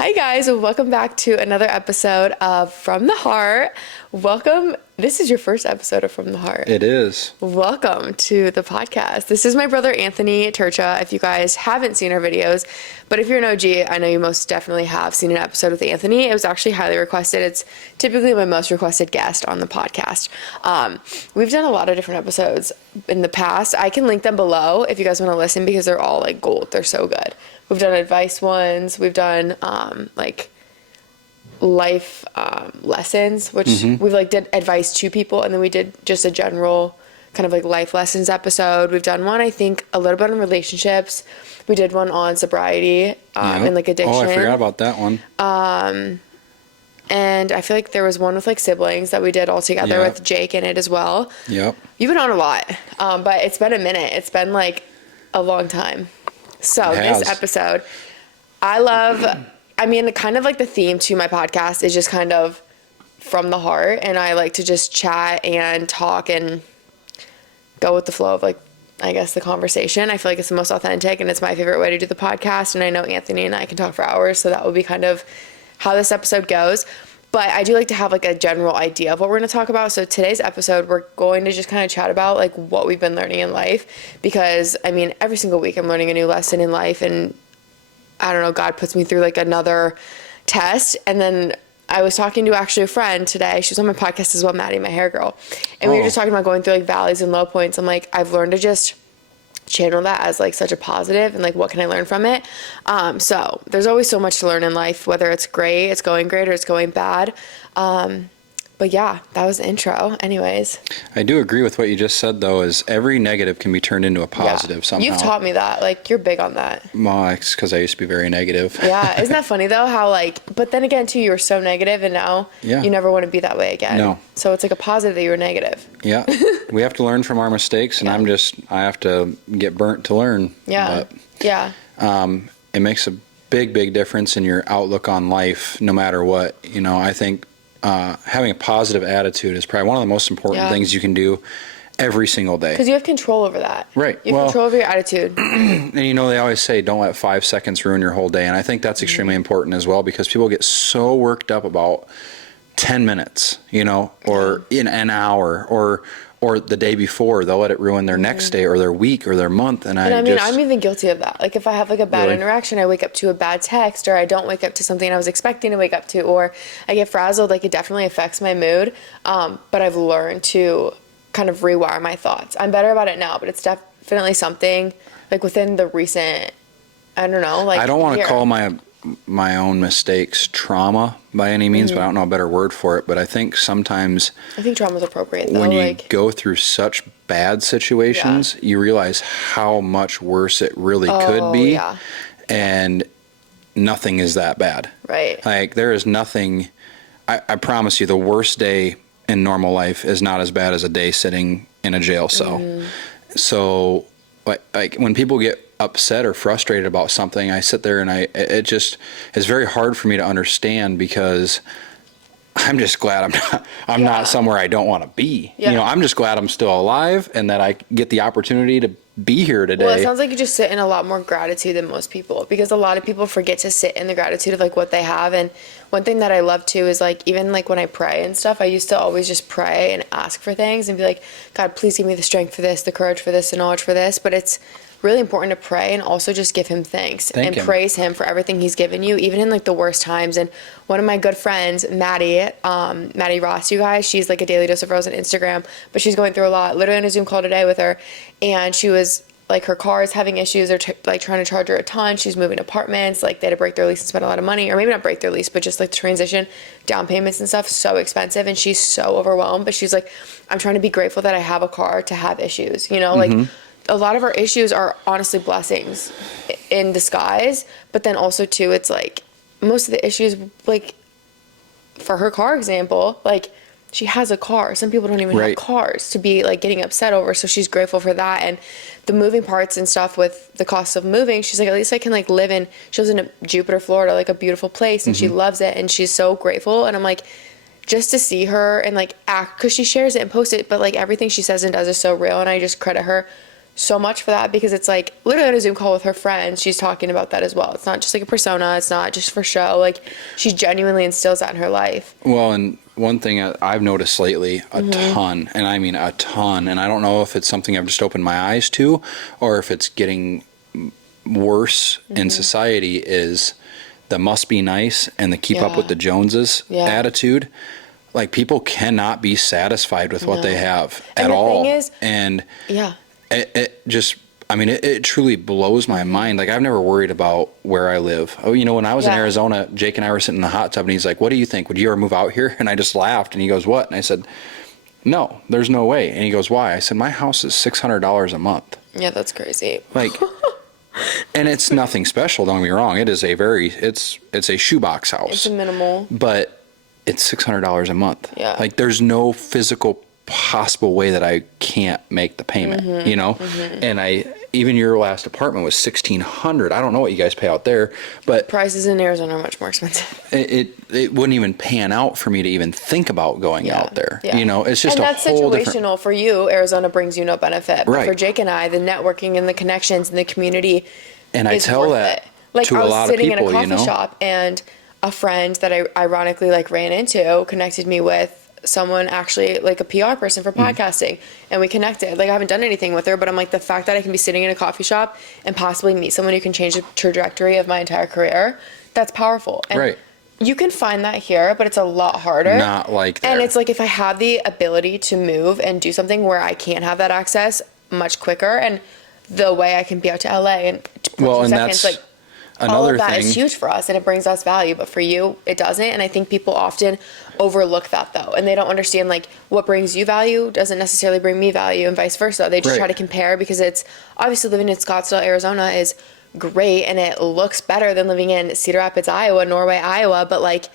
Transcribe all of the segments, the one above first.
Hi guys, welcome back to another episode of From the Heart. Welcome. This is your first episode of From the Heart. It is. Welcome to the podcast. This is my brother Anthony Trca. If you guys haven't seen our videos, but if you're an OG, I know you most definitely have seen an episode with Anthony. It was actually highly requested. It's typically my most requested guest on the podcast. We've done a lot of different episodes in the past. I can link them below if you guys want to listen because they're all like gold. They're so good. We've done advice ones. We've done like life lessons, which we've like did advice to people, and then we did just a general kind of like life lessons episode. We've done one, I think, a little bit on relationships. We did one on sobriety and like addiction. Oh, I forgot about that one. And I feel like there was one with like siblings that we did all together with Jake in it as well. Yep. You've been on a lot, but it's been a minute. It's been like a long time. So this episode, kind of like the theme to my podcast is just kind of from the heart. And I like to just chat and talk and go with the flow of like, I guess, the conversation. I feel like it's the most authentic and it's my favorite way to do the podcast. And I know Anthony and I can talk for hours. So that will be kind of how this episode goes. But I do like to have like a general idea of what we're going to talk about. So today's episode, we're going to just kind of chat about like what we've been learning in life. Because I mean, every single week I'm learning a new lesson in life, and I don't know, God puts me through like another test. And then I was talking to actually a friend today. She was on my podcast as well, Maddie, my hair girl. And we were just talking about going through like valleys and low points. I'm like, I've learned to just channel that as like such a positive and like what can I learn from it. So there's always so much to learn in life, whether it's great, it's going great, or it's going bad. But yeah, that was the intro. Anyways. I do agree with what you just said, though, is every negative can be turned into a positive somehow. You've taught me that. Like, you're big on that. Well, it's because I used to be very negative. Yeah. Isn't that funny, though, how, like, but then again, too, you were so negative, and now you never want to be that way again. No. So it's like a positive that you were negative. Yeah. We have to learn from our mistakes, and I have to get burnt to learn. Yeah. But, it makes a big, big difference in your outlook on life, no matter what. You know, I think having a positive attitude is probably one of the most important things you can do every single day. Because you have control over that. Right. You have control over your attitude. And you know, they always say, don't let 5 seconds ruin your whole day. And I think that's extremely important as well, because people get so worked up about 10 minutes, you know, or in an hour, or the day before. They'll let it ruin their next day or their week or their month. And I mean, I'm even guilty of that. Like if I have like a bad interaction, I wake up to a bad text, or I don't wake up to something I was expecting to wake up to, or I get frazzled, like it definitely affects my mood. But I've learned to kind of rewire my thoughts. I'm better about it now, but it's definitely something like within the recent, I don't know, like I don't want to call my own mistakes trauma by any means, but I don't know a better word for it. But I think sometimes trauma is appropriate though. When you go through such bad situations, you realize how much worse it really could be. Yeah. And nothing is that bad. Right. Like there is nothing, I promise you, the worst day in normal life is not as bad as a day sitting in a jail cell. So like when people get upset or frustrated about something, I sit there and it just is very hard for me to understand, because I'm just glad I'm not somewhere I don't want to be. You know, I'm just glad I'm still alive and that I get the opportunity to be here today. Well, it sounds like you just sit in a lot more gratitude than most people, because a lot of people forget to sit in the gratitude of like what they have. And one thing that I love too is like, even like when I pray and stuff, I used to always just pray and ask for things and be like, God, please give me the strength for this, the courage for this, the knowledge for this. But it's really important to pray and also just give him thanks and praise him for everything he's given you, even in like the worst times. And one of my good friends, Maddie Ross, you guys, she's like a Daily Dose of Rose on Instagram, but she's going through a lot, literally on a Zoom call today with her. And she was like, her car is having issues. They're like trying to charge her a ton. She's moving apartments. Like they had to break their lease and spend a lot of money, or maybe not break their lease, but just like the transition, down payments and stuff, so expensive. And she's so overwhelmed, but she's like, I'm trying to be grateful that I have a car to have issues, you know, like a lot of our issues are honestly blessings in disguise. But then also too, it's like most of the issues, like for her car example, like she has a car. Some people don't even have cars to be like getting upset over. So she's grateful for that. And the moving parts and stuff with the cost of moving, she's like, at least I can like live in, she lives in Jupiter, Florida, like a beautiful place, and she loves it. And she's so grateful. And I'm like, just to see her and like act, because she shares it and posts it, but like everything she says and does is so real. And I just credit her so much for that, because it's like literally on a Zoom call with her friends, she's talking about that as well. It's not just like a persona. It's not just for show. Like, she genuinely instills that in her life. Well, and one thing I've noticed lately a ton, and I mean a ton, and I don't know if it's something I've just opened my eyes to or if it's getting worse in society, is the must be nice and the keep up with the Joneses attitude. Like, people cannot be satisfied with what they have at all. Thing is, and it just, I mean, it truly blows my mind. Like, I've never worried about where I live. Oh, you know, when I was in Arizona, Jake and I were sitting in the hot tub, and he's like, "What do you think? Would you ever move out here?" And I just laughed, and he goes, "What?" And I said, "No, there's no way." And he goes, "Why?" I said, "My house is $600 a month." Yeah, that's crazy. Like, and it's nothing special, don't get me wrong. It is a very, it's a shoebox house. It's a minimal. But it's $600 a month. Yeah. Like, there's no physical possible way that I can't make the payment, you know? And even your last apartment was $1,600. I don't know what you guys pay out there, but Prices in Arizona are much more expensive. it wouldn't even pan out for me to even think about going out there. Yeah. You know, it's just and a that's whole situational different. for you. Arizona brings you no benefit. But Right. for Jake and I, the networking and the connections and the community And I is tell worth that it. Like, to I a was lot of sitting people, in a you coffee know? shop, and a friend that I ironically like ran into connected me with someone, actually like a PR person for podcasting, and we connected. Like, I haven't done anything with her, but I'm like, the fact that I can be sitting in a coffee shop and possibly meet someone who can change the trajectory of my entire career, that's powerful. And Right. you can find that here, but it's a lot harder. Not like there. And it's like, if I have the ability to move and do something where I can't have that access much quicker, and the way I can be out to LA in 2 seconds, that's like, all another of that thing. is huge for us, and it brings us value, but for you it doesn't. And I think people often overlook that, though, and they don't understand, like, what brings you value doesn't necessarily bring me value, and vice versa. They just Right. try to compare, because it's obviously living in Scottsdale, Arizona is great, and it looks better than living in Cedar Rapids, Iowa, Norway, Iowa, but like,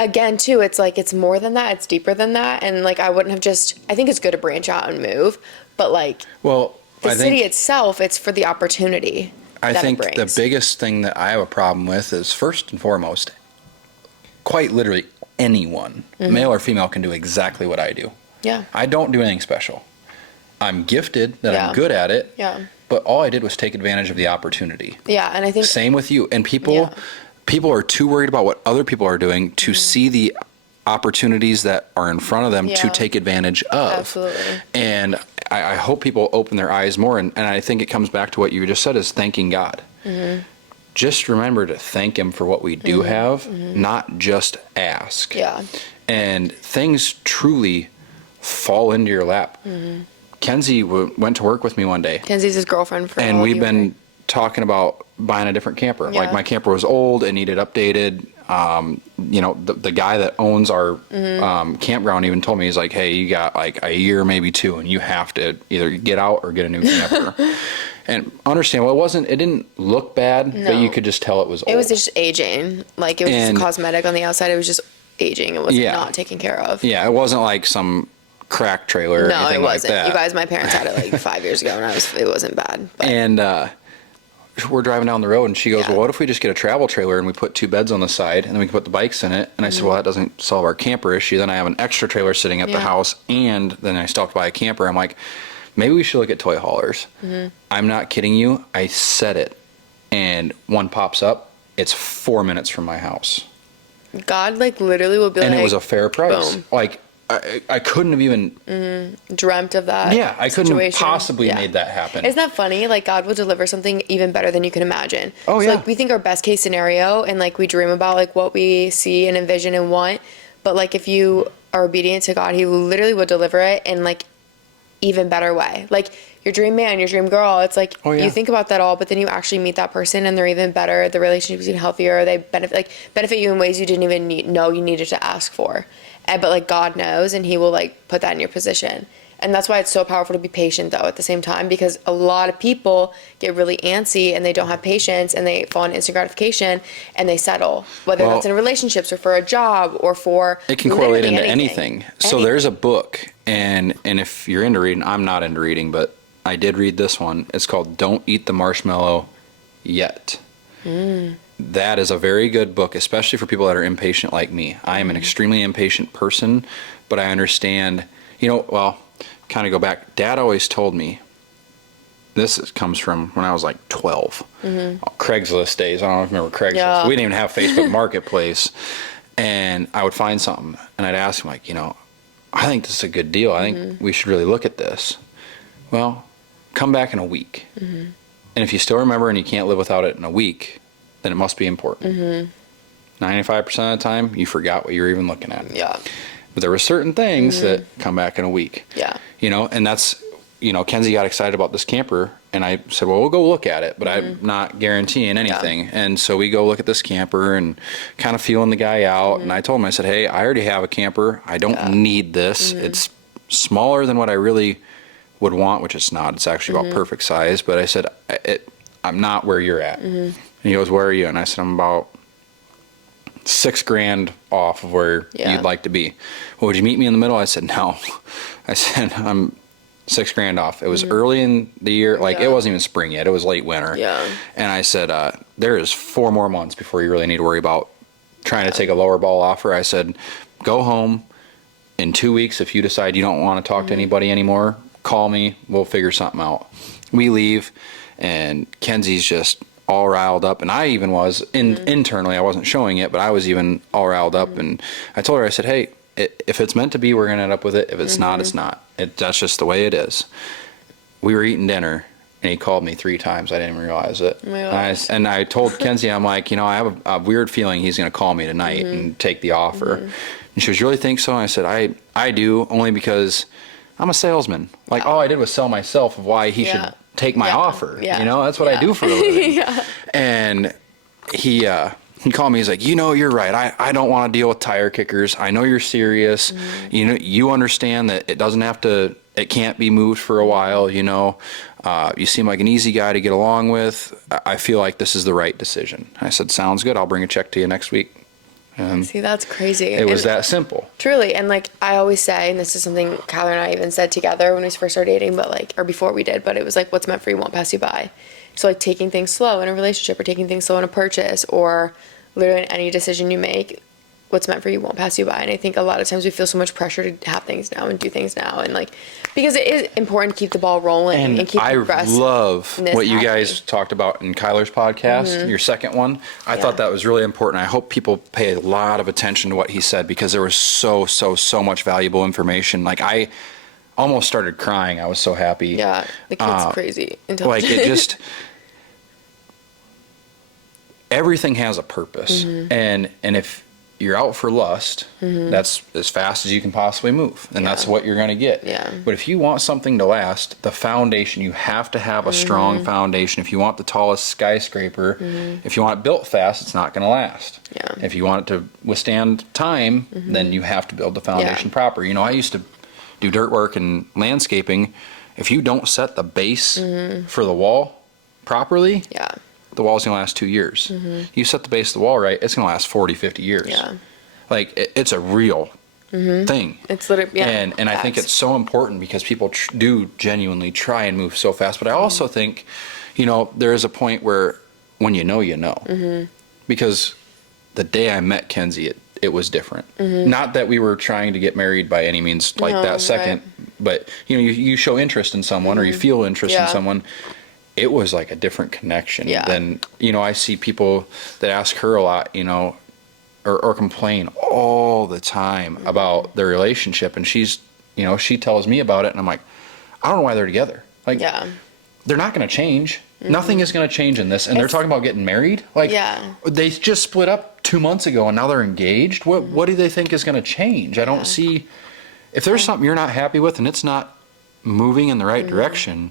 again, too, it's like, it's more than that, it's deeper than that. And like, I think it's good to branch out and move, but like, Well, the I city think, itself, it's for the opportunity I that think it brings. the biggest thing that I have a problem with is, first and foremost, quite literally anyone, male or female, can do exactly what I do. Yeah. I don't do anything special. I'm gifted that Yeah. I'm good at it. Yeah. But all I did was take advantage of the opportunity. Yeah, and I think Same with you. And people Yeah. people are too worried about what other people are doing to see the opportunities that are in front of them to Yeah. take advantage of. Absolutely. And I hope people open their eyes more. And I think it comes back to what you just said, is thanking God. Just remember to thank Him for what we do have, not just ask. Yeah. And things truly fall into your lap. Kenzie went to work with me one day, Kenzie's his girlfriend for and all we've you been talking about buying a different camper. Yeah. Like, my camper was old and needed updated. You know, the guy that owns our campground even told me, he's like, "Hey, you got like a year, maybe two, and you have to either get out or get a new camper." And understand, well, it didn't look bad, but No. you could just tell it was old. It was just aging. Like, it was just And- cosmetic on the outside. It was just aging. It wasn't Yeah. not taken care of. Yeah, it wasn't like some crack trailer or No, anything it wasn't. like that. You guys, my parents had it like 5 years ago, and it wasn't bad. But And we're driving down the road, and she goes, Yeah. "Well, what if we just get a travel trailer and we put 2 beds on the side, and then we can put the bikes in it?" And I said, "Well, that doesn't solve our camper issue. Then I have an extra trailer sitting at the Yeah. house, and then I still have to buy a camper." I'm like, maybe we should look at toy haulers. I'm not kidding you. I said it, and one pops up. It's 4 minutes from my house, God, like, literally will be and like, it was a fair price. boom. Like, I couldn't have even. dreamt of that. Yeah, I couldn't have situation. possibly Yeah. made that happen. Isn't that funny? Like, God will deliver something even better than you can imagine. Oh, So, yeah. like, we think our best case scenario, and like, we dream about like what we see and envision and want. But like, if you are obedient to God, He literally will deliver it in like even better way. Like, your dream man, your dream girl, it's like, Oh, yeah. you think about that all, but then you actually meet that person and they're even better. The relationship's even healthier. They benefit you in ways you didn't even know you needed to ask for. But like, God knows, and He will like put that in your position. And that's why it's so powerful to be patient, though, at the same time, because a lot of people get really antsy and they don't have patience, and they fall on instant gratification and they settle, whether Well, that's in relationships or for a job or for it can correlate literally into anything. So there's a book, and if you're into reading, I'm not into reading, but I did read this one. It's called "Don't Eat the Marshmallow Yet." That is a very good book, especially for people that are impatient like me. I am an extremely impatient person, but I understand, well, kind of go back. Dad always told me, comes from when I was like 12. Craigslist days. I don't know if you remember Craigslist. Yeah. We didn't even have Facebook Marketplace. And I would find something and I'd ask him, like, I think this is a good deal. I think we should really look at this. Well, come back in a week. And if you still remember and you can't live without it in a week, then it must be important. 95% of the time, you forgot what you were even looking at. Yeah. But there were certain things that come back in a week. Yeah. And that's, Kenzie got excited about this camper, and I said, well, we'll go look at it, but I'm not guaranteeing anything. Yeah. And so we go look at this camper and kind of feeling the guy out. And I told him, I said, hey, I already have a camper. I don't need this. It's smaller than what I really would want, which it's not. It's actually about perfect size. But I said, I'm not where you're at. And he goes, where are you? And I said, I'm about $6,000 off of where you'd like to be. Well, would you meet me in the middle? I said, no. I said, I'm $6,000 off. It was early in the year. Like, it wasn't even spring yet. It was late winter. Yeah. And I said, there is 4 more months before you really need to worry about trying to take a lower ball offer. I said, go home in 2 weeks. If you decide you don't want to talk to anybody anymore, call me. We'll figure something out. We leave, and Kenzie's just all riled up. And I even was internally, I wasn't showing it, but I was even all riled up. And I told her, I said, hey, if it's meant to be, we're going to end up with it. If it's not, it's not. That's just the way it is. We were eating dinner, and he called me 3 times. I didn't even realize it. And I told Kenzie, I'm like, I have a weird feeling he's going to call me tonight and take the offer. And she goes, you really think so? And I said, I do, only because I'm a salesman. Like, all I did was sell myself of why he should take my offer. That's what I do for a living. And he called me. He's like, you're right. I don't want to deal with tire kickers. I know you're serious. You understand that it can't be moved for a while. You seem like an easy guy to get along with. I feel like this is the right decision. I said, sounds good. I'll bring a check to you next week. And see, that's crazy. It was that simple. Truly. And like I always say, and this is something Kyler and I even said together when we first started dating, or before we did, but it was like, what's meant for you won't pass you by. So like taking things slow in a relationship, or taking things slow in a purchase, or literally in any decision you make, what's meant for you won't pass you by. And I think a lot of times we feel so much pressure to have things now and do things now, and like, because it is important to keep the ball rolling and keep I love what you guys happy. Talked about in Kyler's podcast, your second one. I thought that was really important. I hope people pay a lot of attention to what he said, because there was so much valuable information. Like, I almost started crying. I was so happy. Yeah, the kid's crazy. Like, it just... Everything has a purpose. And if you're out for lust, that's as fast as you can possibly move, and that's what you're going to get. But if you want something to last, the foundation, you have to have a strong foundation. If you want the tallest skyscraper, if you want it built fast, it's not going to last. If you want it to withstand time, then you have to build the foundation proper. I used to do dirt work and landscaping. If you don't set the base for the wall properly, the wall's going to last 2 years. You set the base of the wall right, it's going to last 40, 50 years. Like, it's a real thing. It's literally, and I think it's so important, because people do genuinely try and move so fast. But I also think, there is a point where when you know. Because the day I met Kenzie, it was different. Not that we were trying to get married by any means, like that second, but you show interest in someone, or you feel interest in someone. It was like a different connection than, I see people that ask her a lot, or complain all the time about their relationship. And she's, she tells me about it, and I'm like, I don't know why they're together. Like, they're not going to change. Nothing is going to change in this. And they're talking about getting married. Like, they just split up 2 months ago, and now they're engaged. What do they think is going to change? I don't see, if there's something you're not happy with and it's not moving in the right direction,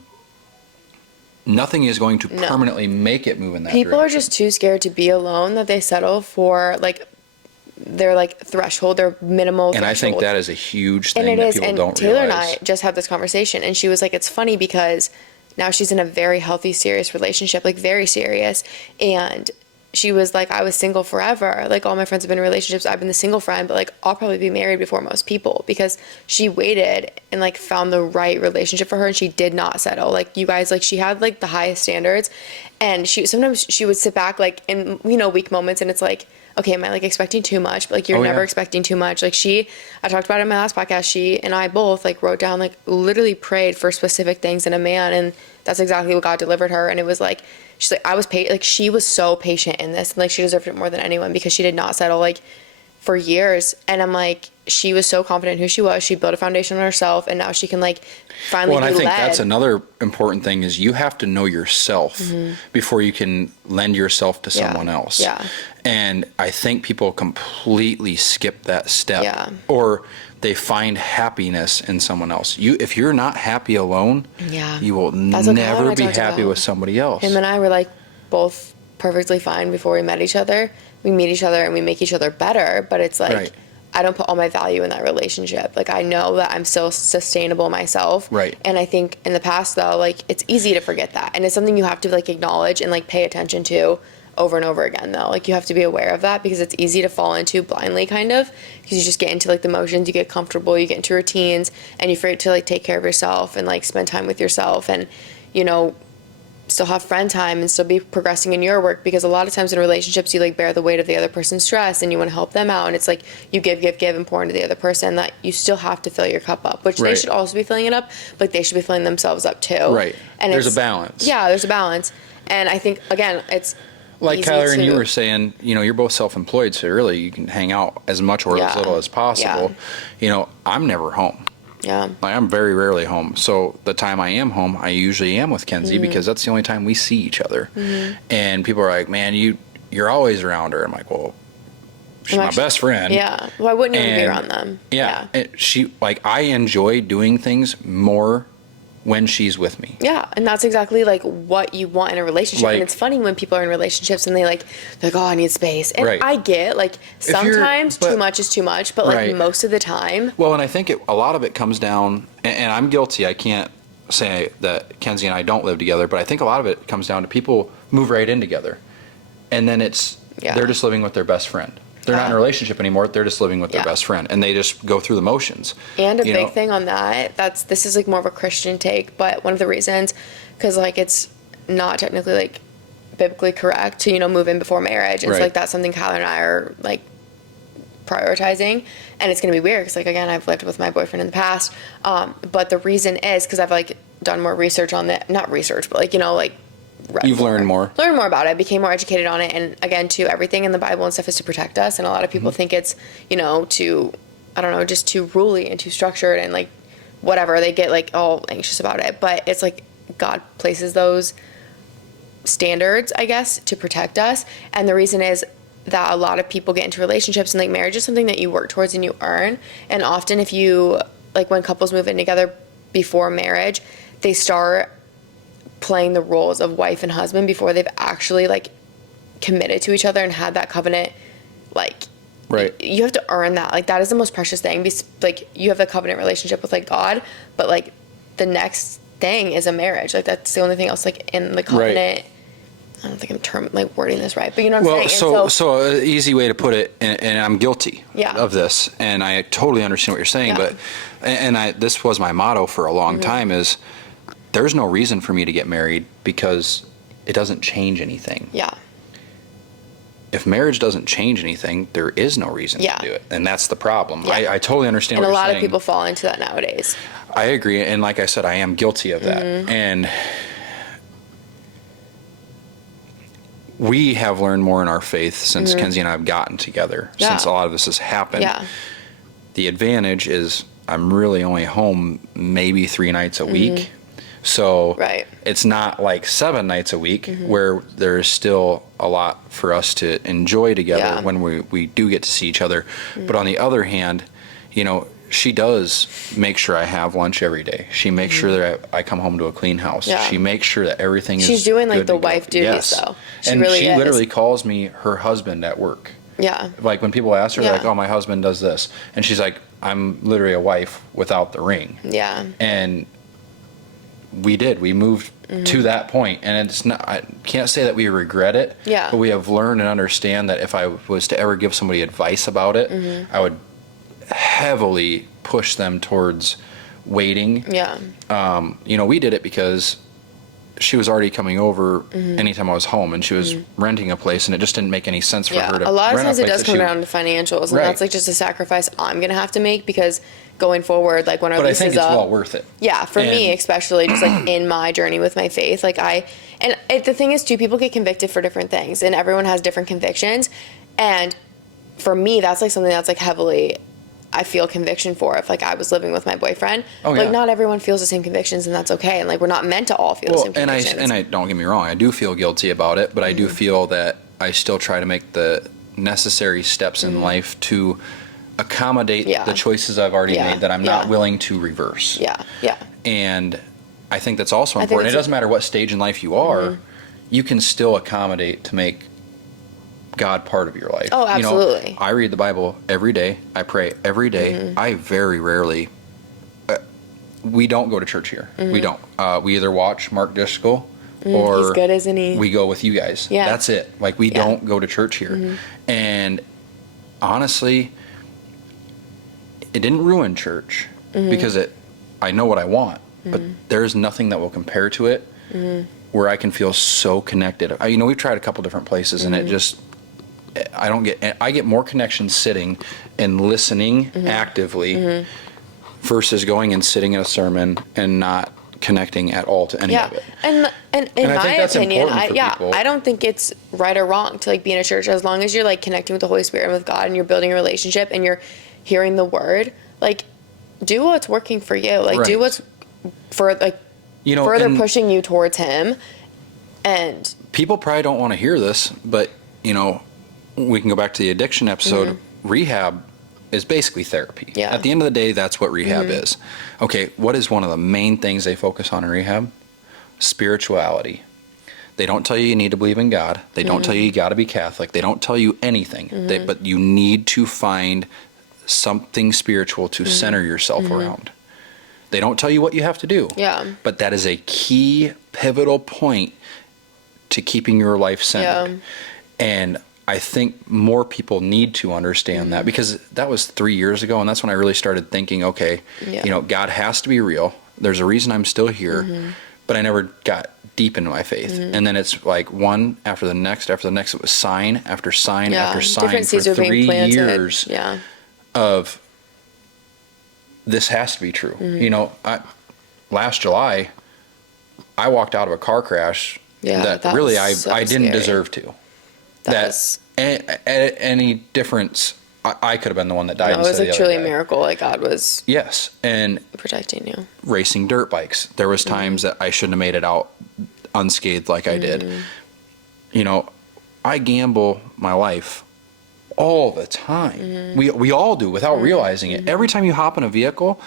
nothing is going to permanently make it move in that direction. People are just too scared to be alone that they settle for like their like threshold, their minimal threshold. And I think that is a huge thing and that people don't Taylor realize. and I just had this conversation, and she was like, it's funny because now she's in a very healthy, serious relationship, like very serious. And she was like, I was single forever. Like, all my friends have been in relationships. I've been the single friend, but like, I'll probably be married before most people, because she waited and like found the right relationship for her, and she did not settle. Like, you guys, like, she had like the highest standards, and sometimes she would sit back like in, weak moments, and it's like, okay, am I like expecting too much? But like, you're never expecting too much. Like, I talked about it in my last podcast, she and I both like wrote down, like, literally prayed for specific things in a man, and that's exactly what God delivered her. And it was like, she's like, I was like, she was so patient in this, and like, she deserved it more than anyone, because she did not settle like for years. And I'm like, she was so confident in who she was. She built a foundation on herself, and now she can like finally well, and be I think led. that's another important thing, is you have to know yourself before you can lend yourself to someone else. Yeah. And I think people completely skip that step. Yeah. Or they find happiness in someone else. If you're not happy alone, you will That's what Kyle and never I be talked happy about. with somebody else. Him and I were like both perfectly fine before we met each other. We meet each other and we make each other better, but it's like, Right. I don't put all my value in that relationship. Like, I know that I'm still sustainable myself. Right. And I think in the past, though, like, it's easy to forget that. And it's something you have to like acknowledge and like pay attention to over and over again, though. Like, you have to be aware of that, because it's easy to fall into blindly, kind of, because you just get into like the motions, you get comfortable, you get into routines, and you forget to like take care of yourself and like spend time with yourself, and still have friend time and still be progressing in your work. Because a lot of times in relationships, you like bear the weight of the other person's stress, and you want to help them out, and it's like you give and pour into the other person, that you still have to fill your cup up, which they should also be filling it up, but they should be filling themselves up too. Right. And there's a balance. Yeah, there's a balance. And I think, again, it's like easy Kyler and you to- were saying, you're both self-employed, so really you can hang out as much or as little as possible. I'm never home. Yeah. Like, I'm very rarely home. So the time I am home, I usually am with Kenzie, because that's the only time we see each other. And people are like, man, you're always around her. I'm like, well, she's my best friend. Yeah. Why wouldn't you want to be around them? Yeah. I enjoy doing things more when she's with me. Yeah, and that's exactly like what you want in a relationship. Like, and it's funny when people are in relationships and they're like, oh, I need space. And Right. I get, like, sometimes too much is too much, but like Right. most of the time. Well, and I think a lot of it comes down, and I'm guilty. I can't say that Kenzie and I don't live together, but I think a lot of it comes down to people move right in together, and then they're just living with their best friend. They're not in a relationship anymore. They're just living with their best friend, and they just go through the motions. And a big thing on that, this is like more of a Christian take, but one of the reasons, because like it's not technically like biblically correct to, move in before marriage. And so like that's something Kyler and I are like prioritizing, and it's going to be weird because like, again, I've lived with my boyfriend in the past. But the reason is because I've like done more research on that, not research, but like, like You've learned more about it, became more educated on it. And again, too, everything in the Bible and stuff is to protect us. And a lot of people think it's, just too ruly and too structured and like whatever. They get like all anxious about it. But it's like God places those standards, I guess, to protect us. And the reason is that a lot of people get into relationships, and like marriage is something that you work towards and you earn. And often if you, like when couples move in together before marriage, they start playing the roles of wife and husband before they've actually like committed to each other and had that covenant. Like, right. You have to earn that. Like, that is the most precious thing. Like, you have the covenant relationship with like God, but like the next thing is a marriage. Like, that's the only thing else like in the covenant. Right. I don't think I'm wording this right, but you know what I'm saying. Well, so an easy way to put it, and I'm guilty of this, and I totally understand what you're saying, but this was my motto for a long time is, there's no reason for me to get married because it doesn't change anything. Yeah. If marriage doesn't change anything, there is no reason to do it. And that's the problem. Yeah. I totally understand what you're saying. And a lot of people fall into that nowadays. I agree. And like I said, I am guilty of that. And we have learned more in our faith since Kenzie and I have gotten together, since a lot of this has happened. Yeah. The advantage is I'm really only home maybe 3 nights a week. So it's not like 7 nights a week where there's still a lot for us to enjoy together when we do get to see each other. But on the other hand, she does make sure I have lunch every day. She makes sure that I come home to a clean house. Yeah. She makes sure that everything She's doing like the good wife duties though. She literally calls me her husband at work. Yeah. Like when people ask her, like, oh, my husband does this. And she's like, I'm literally a wife without the ring. Yeah. And we moved to that point, and it's not, I can't say that we regret it, Yeah. but we have learned and understand that if I was to ever give somebody advice about it, I would heavily push them towards waiting. Yeah. We did it because she was already coming over anytime I was home, and she was renting a place, and it just didn't make any sense for her to a lot of rent times a it place does that come down to financials, and Right. that's like just a sacrifice I'm gonna have to make, because going forward, like when our But I lease think is it's up, well worth it. yeah, for me And- especially, just like in my journey with my faith, like the thing is too, people get convicted for different things, and everyone has different convictions, and for me, that's like something that's like heavily, I feel conviction for. If like I was living with my boyfriend, Oh, like yeah. not everyone feels the same convictions, and that's okay, and like we're not meant to all feel the Well, same and convictions. I don't get me wrong, I do feel guilty about it, but I do feel that I still try to make the necessary steps in life to accommodate Yeah. the choices I've already Yeah. made that I'm not Yeah. willing to reverse. yeah, yeah, And I think that's also I think important. It it's- doesn't matter what stage in life you are, you can still accommodate to make God part of your life. Oh, absolutely. I read the Bible every day. I pray every day. I very rarely. We don't go to church here. We don't. We either watch Mark Driscoll or he's good, isn't he? we go with you guys. Yeah. That's it. Like we Yeah. don't go to church here. And honestly, it didn't ruin church because I know what I want, but there's nothing that will compare to it where I can feel so connected. We've tried a couple different places and it just, I get more connection sitting and listening actively versus going and sitting in a sermon and not connecting at all to any yeah, of it. and in And I my think that's opinion, important for people. I don't think it's right or wrong to like be in a church, as long as you're like connecting with the Holy Spirit and with God, and you're building a relationship and you're hearing the word. Like, do what's working for you. Like, do Right. what's for like further and pushing you towards Him. And people probably don't want to hear this, but we can go back to the addiction episode. Rehab is basically therapy. Yeah. At the end of the day, that's what rehab is. Okay, what is one of the main things they focus on in rehab? Spirituality. They don't tell you need to believe in God. They don't tell you got to be Catholic. They don't tell you anything. But you need to find something spiritual to center yourself around. They don't tell you what you have to do. Yeah. But that is a key, pivotal point to keeping your life centered. Yeah. And I think more people need to understand that, because that was 3 years ago, and that's when I really started thinking, okay, Yeah. God has to be real. There's a reason I'm still here, but I never got deep into my faith. And then it's like one after the next after the next. It was sign after sign after sign different for seeds are being 3 planted. years Yeah. of this has to be true. Last July, I walked out of a car crash Yeah, that that really was so I didn't scary. deserve to. That was- Any difference, I could have been the one that died. No, it was instead of like the truly other a guy. miracle. Like God was Yes, and protecting you. racing dirt bikes. There was times that I shouldn't have made it out unscathed like I did. I gamble my life all the time. We all do without realizing it. Every time you hop in a vehicle,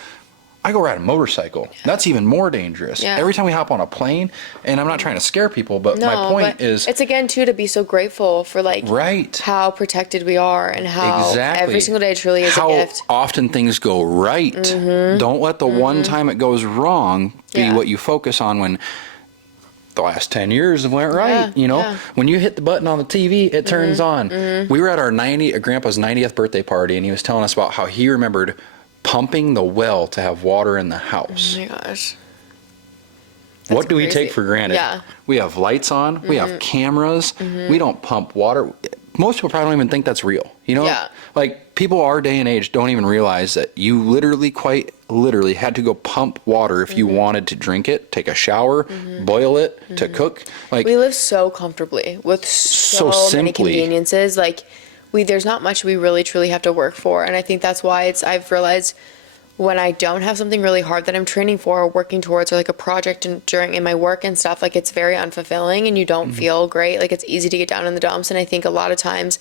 I go ride a motorcycle. That's even more dangerous. Yeah. Every time we hop on a plane, and I'm not trying to scare people, but No, my point but is it's again too to be so grateful for like right. how protected we are, and how Exactly. every single day truly is How a gift. often things go right. Don't let the one time it goes wrong be Yeah. what you focus on when the last 10 years have went right. Yeah. When you hit the button on the TV, it turns on. We were at our Grandpa's 90th birthday party, and he was telling us about how he remembered pumping the well to have water in the house. Oh my gosh. What do we crazy. take for granted? Yeah. We have lights on. We have cameras. We don't pump water. Most people probably don't even think that's real. Yeah. Like people our day and age don't even realize that you quite literally had to go pump water if you wanted to drink it, take a shower, boil it, to cook. Like We live so comfortably with so many simply. conveniences. Like there's not much we really truly have to work for, and I think that's why I've realized when I don't have something really hard that I'm training for or working towards, or like a project in my work and stuff, like it's very unfulfilling and you don't feel great. Like it's easy to get down in the dumps, and I think a lot of times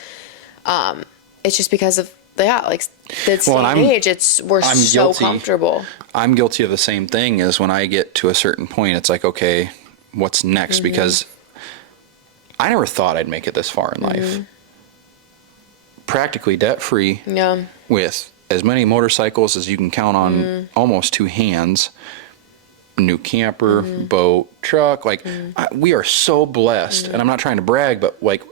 it's just because of like this day and age. We're I'm so guilty. comfortable. I'm guilty of the same thing. Is when I get to a certain point, it's like, okay, what's next? Because I never thought I'd make it this far in life. Practically debt free, 'With as many motorcycles as you can count on almost two hands, new camper, boat, truck. Like, we are so blessed. And I'm not trying to brag, but like,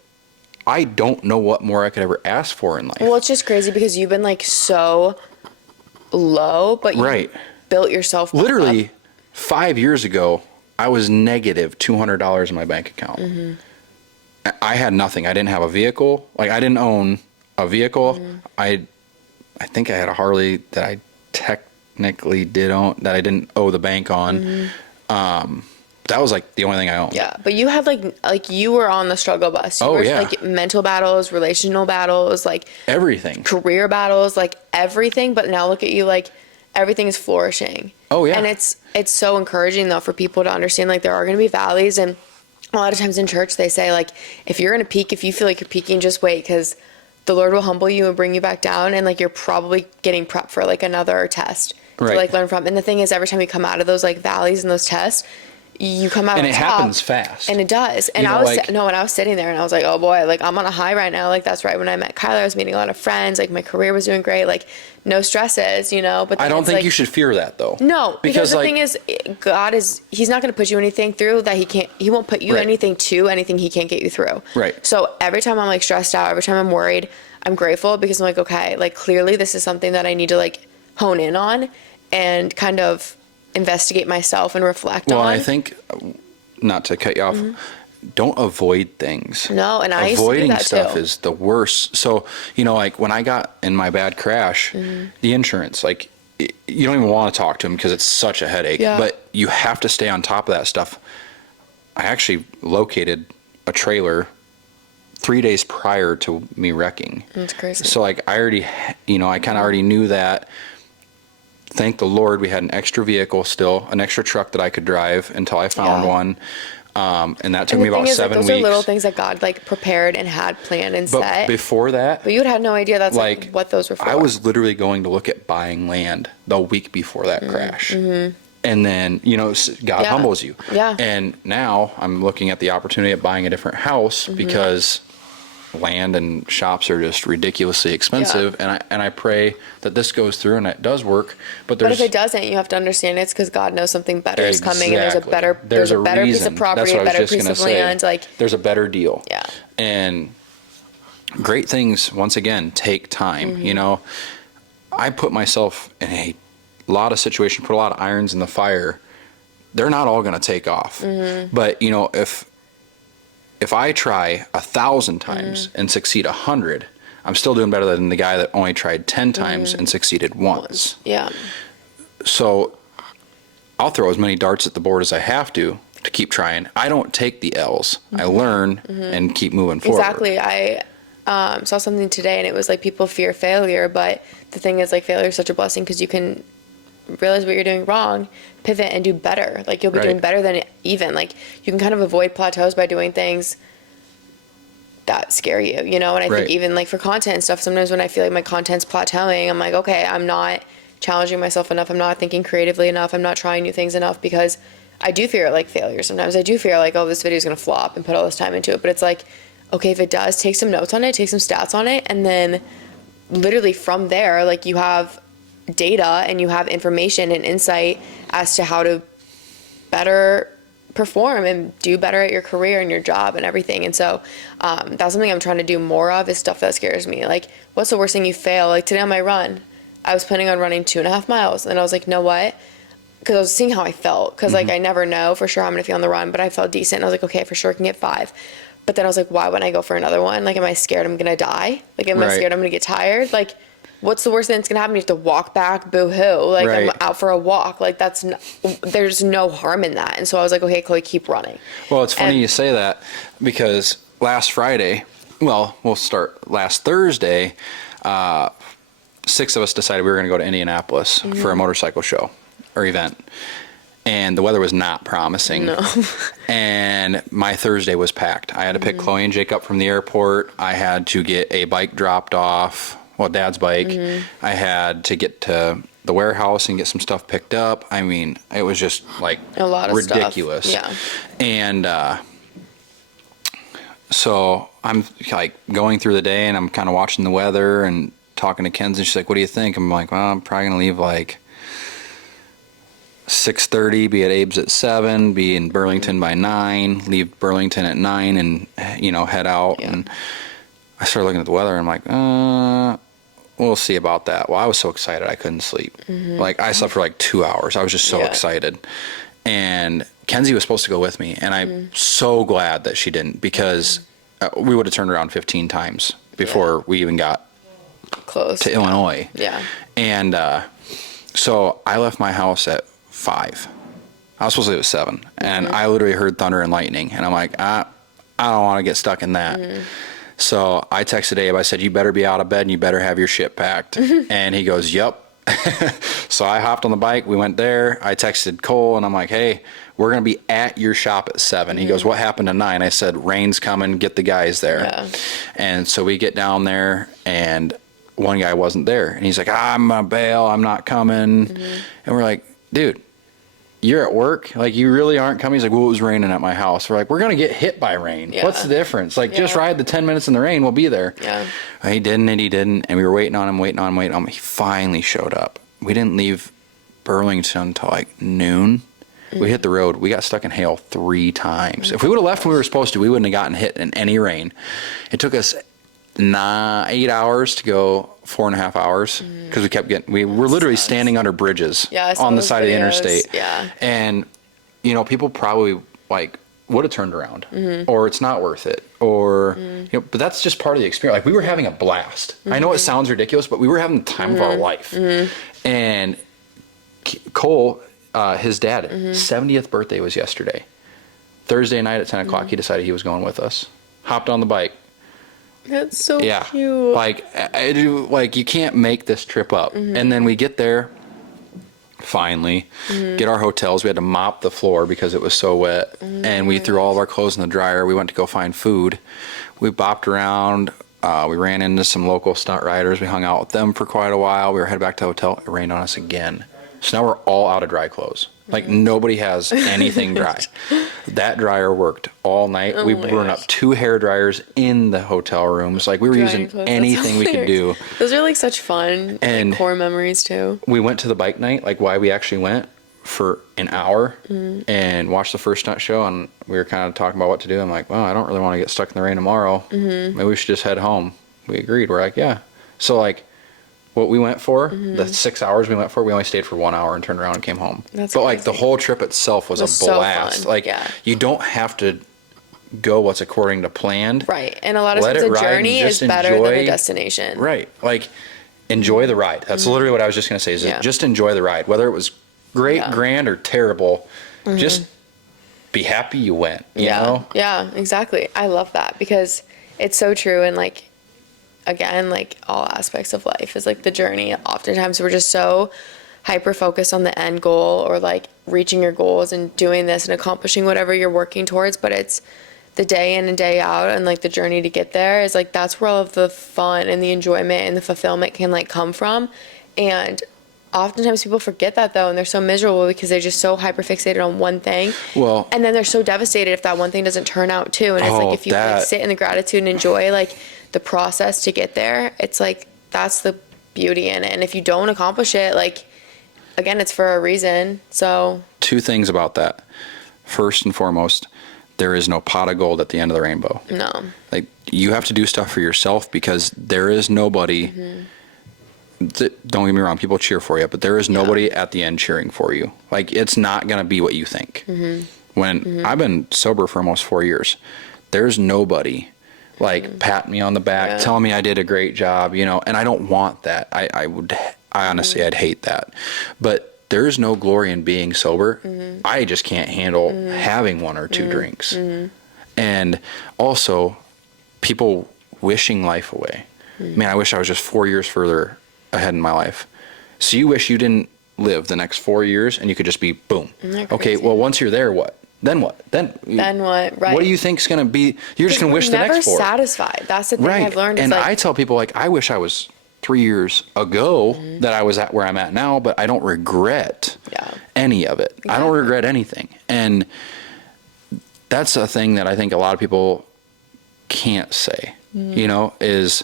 I don't know what more I could ever ask for in life. Well, it's just crazy because you've been like so low, but you Right. built yourself back Literally, up. 5 years ago, I was negative $200 in my bank account. I had nothing. I didn't have a vehicle. Like, I didn't own a vehicle. I think I had a Harley that I technically did own, that I didn't owe the bank on. That was like the only thing I owned. Yeah, but you had like you were on the struggle bus. You Oh, were, yeah. like mental battles, relational battles, like Everything. career battles, like everything. But now look at you, like everything is flourishing. Oh, yeah. And it's so encouraging though for people to understand like there are going to be valleys, and a lot of times in church they say like if you're going to peak, if you feel like you're peaking, just wait, because the Lord will humble you and bring you back down, and like you're probably getting prepped for like another test to Right. like learn from. And the thing is, every time you come out of those like valleys and those tests, you come out And on it top. happens fast. And it does. And You I know, was like- when I was sitting there and I was like, oh boy, like I'm on a high right now. Like that's right when I met Kyler, I was meeting a lot of friends. Like my career was doing great. Like no stresses, you know. But I then don't it's, think like, you should fear that, though. No, because the like, thing is, He's not going to put you anything through that He won't put you Right. anything He can't get you through. Right. So every time I'm like stressed out, every time I'm worried, I'm grateful because I'm like, okay, like clearly this is something that I need to like hone in on and kind of investigate myself and reflect on. Well, I think, not to cut you off, don't avoid things. No, and I used to do Avoiding that stuff too. is the worst. So, you know, like when I got in my bad crash, the insurance, like, you don't even want to talk to them because it's such a headache. Yeah. But you have to stay on top of that stuff. I actually located a trailer 3 days prior to me wrecking. That's crazy. So, like, I already, you know, I kind of already knew that. Thank the Lord we had an extra vehicle still, an extra truck that I could drive until I found Yeah. one. And that took And me the thing about is, 7 those weeks. are little things that God like prepared and had planned and But set. before that, But you would have no idea that's like like, what those were for. I was literally going to look at buying land the week before that crash. And then, you know, God Yeah. humbles you. Yeah. And now I'm looking at the opportunity of buying a different house because land and shops are just ridiculously expensive. And I pray that this goes through and it does work. But But there's if it doesn't, you have to understand it's because God knows something better is coming, and Exactly. there's a better piece reason. of property, That's what a I was better just piece gonna of say. land. Like, There's a better deal. yeah. And great things, once again, take time. You know, I put myself in a lot of situations, put a lot of irons in the fire. They're not all going to take off. But, you know, if I try 1,000 times and succeed 100, I'm still doing better than the guy that only tried 10 times and succeeded once. Yeah. So I'll throw as many darts at the board as I have to keep trying. I don't take the L's. I learn and keep moving forward. Exactly. I saw something today, and it was like people fear failure, but the thing is, like, failure is such a blessing because you can realize what you're doing wrong, pivot, and do better. Like, you'll be doing Right. better than even. Like, you can kind of avoid plateaus by doing things that scare you, you know? And I Right. think even, like, for content and stuff, sometimes when I feel like my content's plateauing, I'm like, okay, I'm not challenging myself enough. I'm not thinking creatively enough. I'm not trying new things enough because I do fear, like, failure sometimes. I do fear, like, oh, this video is going to flop and put all this time into it. But it's like, okay, if it does, take some notes on it, take some stats on it, and then literally from there, like, you have data and you have information and insight as to how to better perform and do better at your career and your job and everything. And so that's something I'm trying to do more of, is stuff that scares me. Like, what's the worst thing you fail? Like, today on my run, I was planning on running 2.5 miles, and I was like, you know what? Because I was seeing how I felt, because like I never know for sure how I'm gonna feel on the run, but I felt decent. And I was like, okay, for sure I can get 5. But then I was like, why wouldn't I go for another one? Like, am I scared I'm gonna die? Like, am I Right. scared I'm gonna get tired? Like, what's the worst thing that's gonna happen? You have to walk back, boo-hoo. Like, I'm Right. out for a walk. Like, there's no harm in that. And so I was like, okay, Chloe, keep running. Well, it's funny And- you say that, because last Friday, well, we'll start last Thursday, 6 of us decided we were going to go to Indianapolis for a motorcycle show or event. And the weather was not promising. No. And my Thursday was packed. I had to pick Chloe and Jake up from the airport. I had to get a bike dropped off, well, Dad's bike. I had to get to the warehouse and get some stuff picked up. I mean, it was just like A lot of stuff. ridiculous. Yeah. And so I'm like going through the day, and I'm kind of watching the weather and talking to Kenzie. She's like, what do you think? I'm like, well, I'm probably going to leave like 6:30, be at Abe's at 7, be in Burlington by 9, leave Burlington at 9 and, head out. Yeah. And I started looking at the weather and I'm like, we'll see about that. Well, I was so excited I couldn't sleep. Like I slept for like 2 hours. I was just so excited. And Kenzie was supposed to go with me and I'm so glad that she didn't, because we would have turned around 15 times before we even got close to Illinois. Yeah. And so I left my house at 5. I was supposed to leave at 7. And I literally heard thunder and lightning. And I'm like, I don't want to get stuck in that. So I texted Abe. I said, you better be out of bed and you better have your shit packed. And he goes, yep. So I hopped on the bike. We went there. I texted Cole and I'm like, hey, we're going to be at your shop at 7. He goes, what happened to 9? I said, rain's coming. Get the guys there. Yeah. And so we get down there and one guy wasn't there. And he's like, I'm going to bail. I'm not coming. And we're like, dude, you're at work? Like, you really aren't coming? He's like, well, it was raining at my house. We're like, we're going to get hit by rain. Yeah. What's the difference? Like, just ride the 10 minutes in the rain. We'll be there. Yeah. He didn't, and he didn't. And we were waiting on him. He finally showed up. We didn't leave Burlington until like noon. We hit the road. We got stuck in hail 3 times. If we would have left when we were supposed to, we wouldn't have gotten hit in any rain. It took us 8 hours to go 4.5 hours because we were literally standing under bridges on the side of the interstate. Yeah. And, people probably like would have turned around or it's not worth it or, but that's just part of the experience. Like we were having a blast. I know it sounds ridiculous, but we were having the time of our life. And Cole, his dad, 70th birthday was yesterday. Thursday night at 10 o'clock, he decided he was going with us. Hopped on the bike. That's so cute. Like you can't make this trip up. And then we get there, finally, get our hotels. We had to mop the floor because it was so wet. And we threw all of our clothes in the dryer. We went to go find food. We bopped around. We ran into some local stunt riders. We hung out with them for quite a while. We were headed back to the hotel. It rained on us again. So now we're all out of dry clothes. Like nobody has anything dry. That dryer worked all night. We burned up 2 hair dryers in the hotel rooms. Like we were using anything we could do. Those are like such fun and core memories too. We went to the bike night, like why we actually went, for an hour and watched the first stunt show. And we were kind of talking about what to do. I'm like, well, I don't really want to get stuck in the rain tomorrow. Maybe we should just head home. We agreed. We're like, yeah. So like, what we went for, the 6 hours we went for, we only stayed for 1 hour and turned around and came home. That's but crazy. like the whole trip itself was a blast. So fun. Like you don't have to go what's according to planned. Right. And a lot of times a journey is better than a destination. Right. Like enjoy the ride. That's literally what I was just going to say is just enjoy the ride. Whether it was great, grand, or terrible, just be happy you went, you know? Yeah, exactly. I love that because it's so true. And like, again, like all aspects of life is like the journey. Oftentimes we're just so hyper focused on the end goal or like reaching your goals and doing this and accomplishing whatever you're working towards, but it's the day in and day out and like the journey to get there is like that's where all of the fun and the enjoyment and the fulfillment can like come from. And oftentimes people forget that though, and they're so miserable because they're just so hyper fixated on one thing. Well, and then they're so devastated if that one thing doesn't turn out too. And it's like if you like, sit in the gratitude and enjoy like the process to get there, it's like that's the beauty in it. And if you don't accomplish it, like again, it's for a reason. So 2 things about that. First and foremost, there is no pot of gold at the end of the rainbow. No. Like you have to do stuff for yourself because there is nobody. Don't get me wrong, people cheer for you, but there is nobody at the end cheering for you. Like it's not gonna be what you think. When I've been sober for almost 4 years, there's nobody like patting me on the back, telling me I did a great job, and I don't want that. I honestly, I'd hate that. But there's no glory in being sober. I just can't handle having 1 or 2 drinks. And also, people wishing life away. Man, I wish I was just 4 years further ahead in my life. So you wish you didn't live the next 4 years and you could just be boom. Okay, well, once you're there, what? Then what? Then what? Right. What do you think's going to be? You're just going to wish the next 4. Never satisfied. That's the thing I've learned. And like, I tell people, like, I wish I was 3 years ago that I was at where I'm at now, but I don't regret any of it. Exactly. I don't regret anything. And that's a thing that I think a lot of people can't say, is,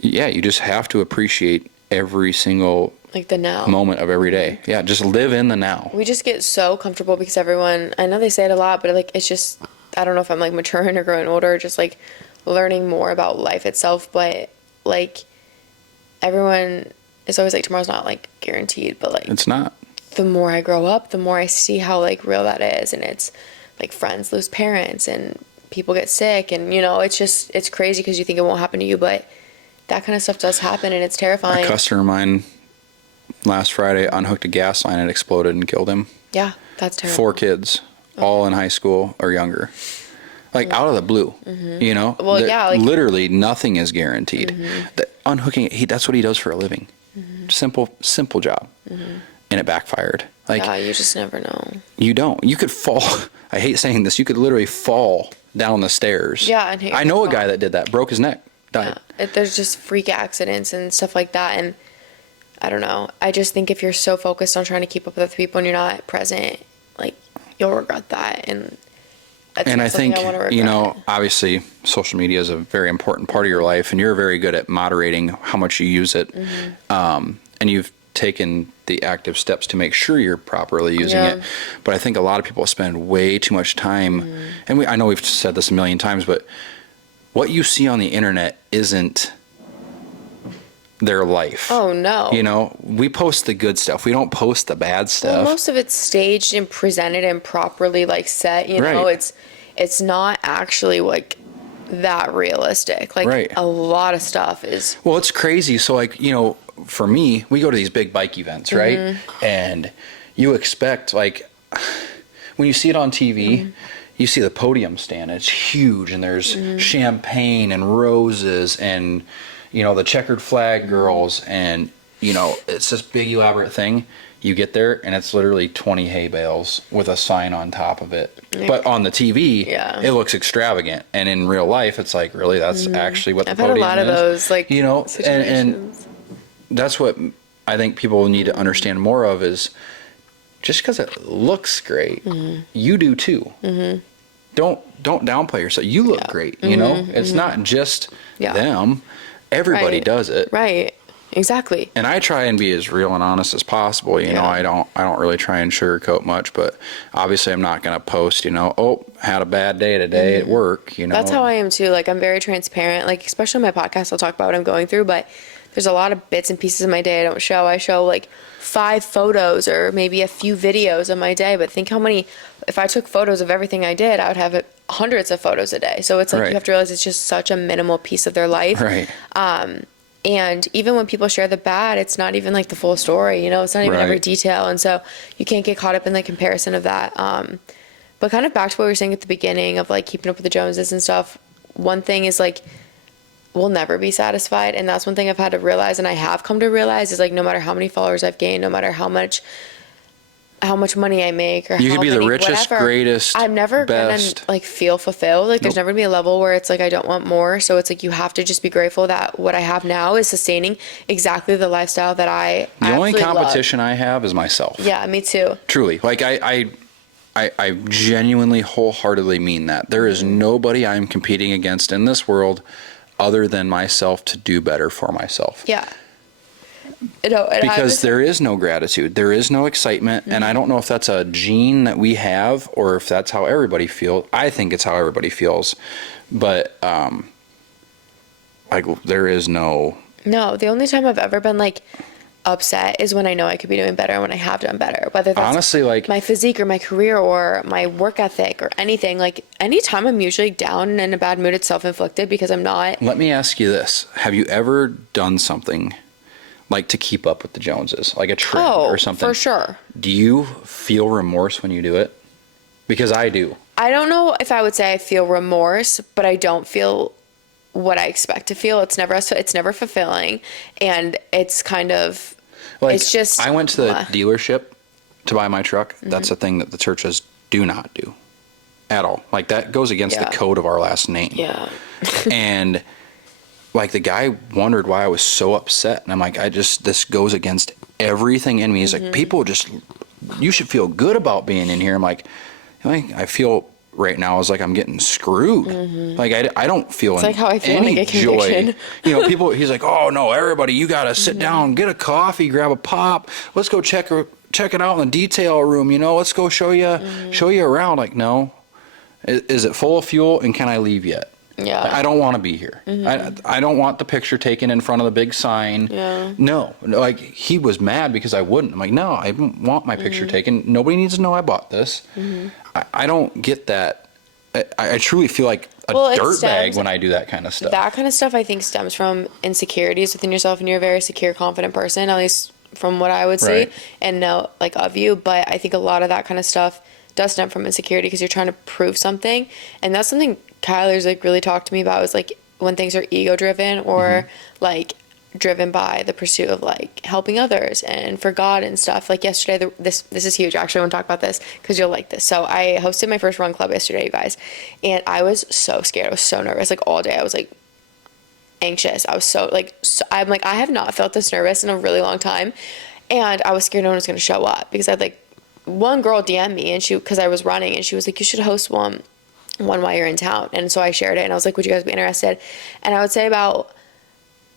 you just have to appreciate every single Like the now. moment of every day. Yeah, just live in the now. We just get so comfortable because everyone, I know they say it a lot, but like it's just, I don't know if I'm like maturing or growing older, just like learning more about life itself. But like everyone is always like, tomorrow's not like guaranteed, but like It's not. the more I grow up, the more I see how like real that is. And it's like friends lose parents and people get sick, and you know, it's just, it's crazy because you think it won't happen to you, but that kind of stuff does happen, and it's terrifying. A customer of mine last Friday unhooked a gas line and exploded and killed him. Yeah, that's terrible. 4 kids, all in high school or younger. Like out of the blue, you know? Well, yeah, like, literally nothing is guaranteed. The unhooking, that's what he does for a living. Simple job. And it backfired. Like, yeah, you just never know. you don't. You could fall. I hate saying this. You could literally fall down the stairs. Yeah, and I know a guy that did that. Broke his neck. Died. Yeah. There's just freak accidents and stuff like that, and I don't know. I just think if you're so focused on trying to keep up with other people and you're not present, like, you'll regret that. And that's And I think, I wanna regret. you know, obviously social media is a very important part of your life, and you're very good at moderating how much you use it. And you've taken the active steps to make sure you're properly using Yeah. it. But I think a lot of people spend way too much time, and I know we've said this a million times, but what you see on the internet isn't their life. Oh, no. You know, we post the good stuff. We don't post the bad Well, stuff. most of it's staged and presented and properly, like, set, you know? Right. It's not actually, like, that realistic. Like, Right. a lot of stuff is... Well, it's crazy. So, like, you know, for me, we go to these big bike events, right? And you expect, like, when you see it on TV, you see the podium stand, and it's huge, and there's champagne and roses and, you know, the checkered flag girls, and, you know, it's this big elaborate thing. You get there, and it's literally 20 hay bales with a sign on top of it. But on the TV, Yeah. it looks extravagant, and in real life, it's like, really, that's actually what the I've had podium a lot of is? those, like, You know, and situations. that's what I think people need to understand more of is just because it looks great, you do too. Don't downplay yourself. You look great. You know, it's not just them. Everybody Right. does it. Right. Exactly. And I try and be as real and honest as possible. You know, I don't really try and sugarcoat much, but obviously I'm not going to post, you know, oh, had a bad day today at work, you know. That's how I am too. Like, I'm very transparent. Like, especially on my podcast, I'll talk about what I'm going through, but there's a lot of bits and pieces of my day I don't show. I show like 5 photos or maybe a few videos of my day, but think how many, if I took photos of everything I did, I would have hundreds of photos a day. So it's like, Right. you have to realize it's just such a minimal piece of their life. Right. And even when people share the bad, it's not even like the full story, you know, it's not even every Right. detail. And so you can't get caught up in the comparison of that. But kind of back to what we were saying at the beginning of like keeping up with the Joneses and stuff. One thing is like, we'll never be satisfied. And that's one thing I've had to realize, and I have come to realize, is like, no matter how many followers I've gained, no matter how much money I make, or You how could be the many, richest, whatever, greatest, I'm never best. gonna like feel fulfilled. Like, there's Nope. never gonna be a level where it's like I don't want more. So it's like you have to just be grateful that what I have now is sustaining exactly the lifestyle that I The only absolutely love. competition I have is myself. Yeah, me too. Truly. Like, I genuinely, wholeheartedly mean that. There is nobody I'm competing against in this world other than myself to do better for myself. Yeah. No, and Because there is no gratitude, there is no excitement, and I don't know if that's a gene that we have or if that's how everybody feels. I think it's how everybody feels, but like, there is no. No, the only time I've ever been like upset is when I know I could be doing better and when I have done better. Whether that's Honestly, like, my physique or my career or my work ethic or anything. Like, anytime I'm usually down and in a bad mood, it's self-inflicted because I'm not. let me ask you this: have you ever done something like to keep up with the Joneses, like a trend or something? For sure. Do you feel remorse when you do it? Because I do. I don't know if I would say I feel remorse, but I don't feel what I expect to feel. It's never fulfilling, and it's kind of Like, it's just. I went to the dealership to buy my truck. That's a thing that the churches do not do at all. Like, that goes against the Yeah. code of our last name. Yeah. And like, the guy wondered why I was so upset, and I'm like, this goes against everything in me. He's like, people just, you should feel good about being in here. I'm like, I feel right now is like I'm getting screwed. Like I don't feel like how I feel when I any get joy. conviction. People, he's like, oh no, everybody, you got to sit down, get a coffee, grab a pop. Let's go check it out in the detail room. Let's go show you around. Like, no, is it full of fuel and can I leave yet? Yeah. I don't want to be here. I don't want the picture taken in front of the big sign. Yeah. No, like he was mad because I wouldn't. I'm like, no, I don't want my picture taken. Nobody needs to know I bought this. I don't get that. I truly feel like a dirtbag when I do that kind of stuff. That kind of stuff I think stems from insecurities within yourself, and you're a very secure, confident person, at least from what I would see Right. and know like of you. But I think a lot of that kind of stuff does stem from insecurity because you're trying to prove something, and that's something Kyler's like really talked to me about, is like when things are ego driven or like driven by the pursuit of like helping others and for God and stuff. Like yesterday, this is huge. Actually, I want to talk about this because you'll like this. So I hosted my first run club yesterday, you guys, and I was so scared. I was so nervous. Like all day, I was like anxious. I was I'm like, I have not felt this nervous in a really long time, and I was scared no one was going to show up because I'd like one girl DM me and because I was running, and she was like, you should host one while you're in town. And so I shared it and I was like, would you guys be interested? And I would say about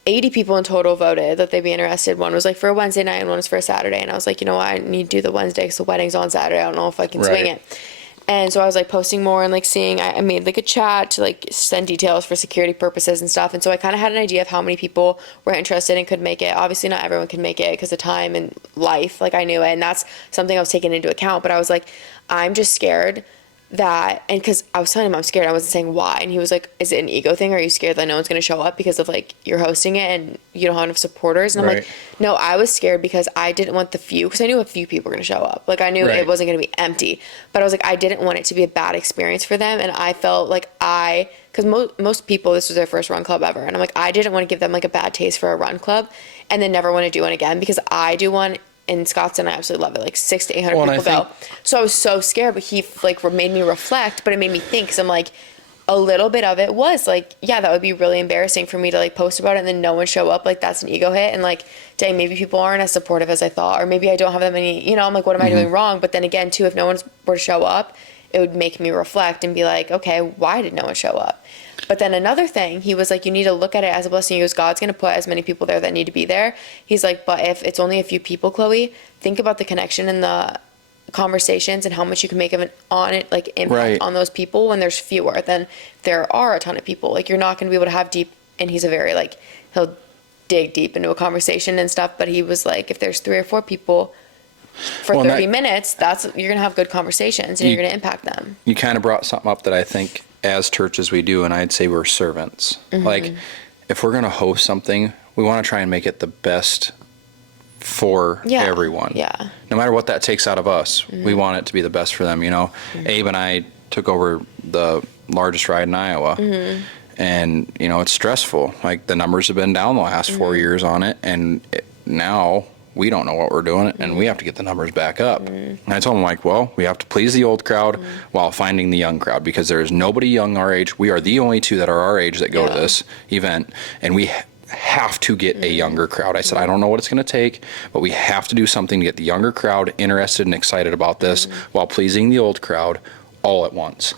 80 people in total voted that they'd be interested. One was like for a Wednesday night and one was for a Saturday. And I was like, you know what, I need to do the Wednesday because the wedding's on Saturday. I don't know if I can swing it. And so I was like posting more and like seeing, I made like a chat to like send details for security purposes and stuff. And so I kind of had an idea of how many people were interested and could make it. Obviously not everyone can make it because of time and life. Like I knew it, and that's something I was taking into account. But I was like, I'm just scared that, and because I was telling him I'm scared, I wasn't saying why, and he was like, is it an ego thing? Are you scared that no one's going to show up because of like you're hosting it and you don't have enough supporters? And I'm like, no, I was scared because I didn't want because I knew a few people were going to show up. Like I knew it wasn't going to be empty, but I was like, I didn't want it to be a bad experience for them. And I felt like because most people, this was their first run club ever, and I'm like, I didn't want to give them like a bad taste for a run club and then never want to do one again, because I do one in Scottsdale, I absolutely love it. Like 600 to 800 people go. So I was so scared, but he like made me reflect, but it made me think. Cause I'm like, a little bit of it was like, yeah, that would be really embarrassing for me to like post about it and then no one show up. Like that's an ego hit. And like, dang, maybe people aren't as supportive as I thought, or maybe I don't have that many, I'm like, what am I doing wrong? But then again too, if no one were to show up, it would make me reflect and be like, okay, why did no one show up? But then another thing, he was like, you need to look at it as a blessing. He goes, God's going to put as many people there that need to be there. He's like, but if it's only a few people, Chloe, think about the connection and the conversations and how much you can make of an impact on those people when there's fewer than there are a ton of people. Like you're not going to be able to have deep, and he's a very like, he'll dig deep into a conversation and stuff. But he was like, if there's 3 or 4 people for 30 minutes, you're going to have good conversations and you're going to impact them. You kind of brought something up that I think as churches we do, and I'd say we're servants. Like if we're going to host something, we want to try and make it the best for everyone. Yeah. No matter what that takes out of us, we want it to be the best for them. Abe and I took over the largest ride in Iowa, and it's stressful. Like the numbers have been down the last 4 years on it, and now we don't know what we're doing, and we have to get the numbers back up. And I told him, like, well, we have to please the old crowd while finding the young crowd, because there is nobody young our age. We are the only 2 that are our age that go to this event, and we have to get a younger crowd. I said, I don't know what it's going to take, but we have to do something to get the younger crowd interested and excited about this while pleasing the old crowd all at once.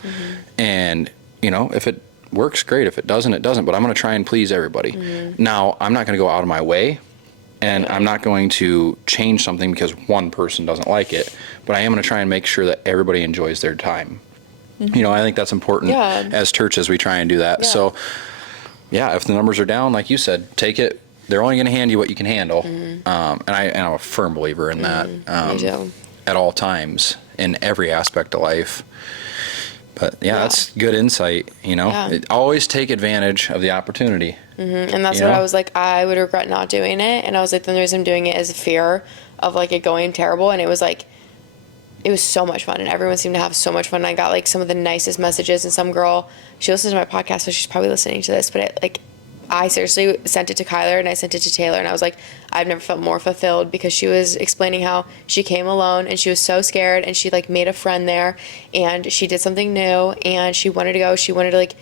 And, if it works, great. If it doesn't, it doesn't. But I'm going to try and please everybody. Now, I'm not going to go out of my way, and I'm not going to change something because one person doesn't like it, but I am going to try and make sure that everybody enjoys their time. I think that's important as churches. We try and do that. So, if the numbers are down, like you said, take it. They're only going to hand you what you can handle. And I'm a firm believer in that at all times in every aspect of life. But that's good insight. Always take advantage of the opportunity. And that's what I was like, I would regret not doing it. And I was like, the only reason I'm doing it is fear of like it going terrible. And it was like, it was so much fun, and everyone seemed to have so much fun. And I got like some of the nicest messages, and some girl, she listens to my podcast, so she's probably listening to this, but I seriously sent it to Kyler and I sent it to Taylor, and I was like, I've never felt more fulfilled, because she was explaining how she came alone and she was so scared, and she like made a friend there, and she did something new, and she wanted to go, she wanted to like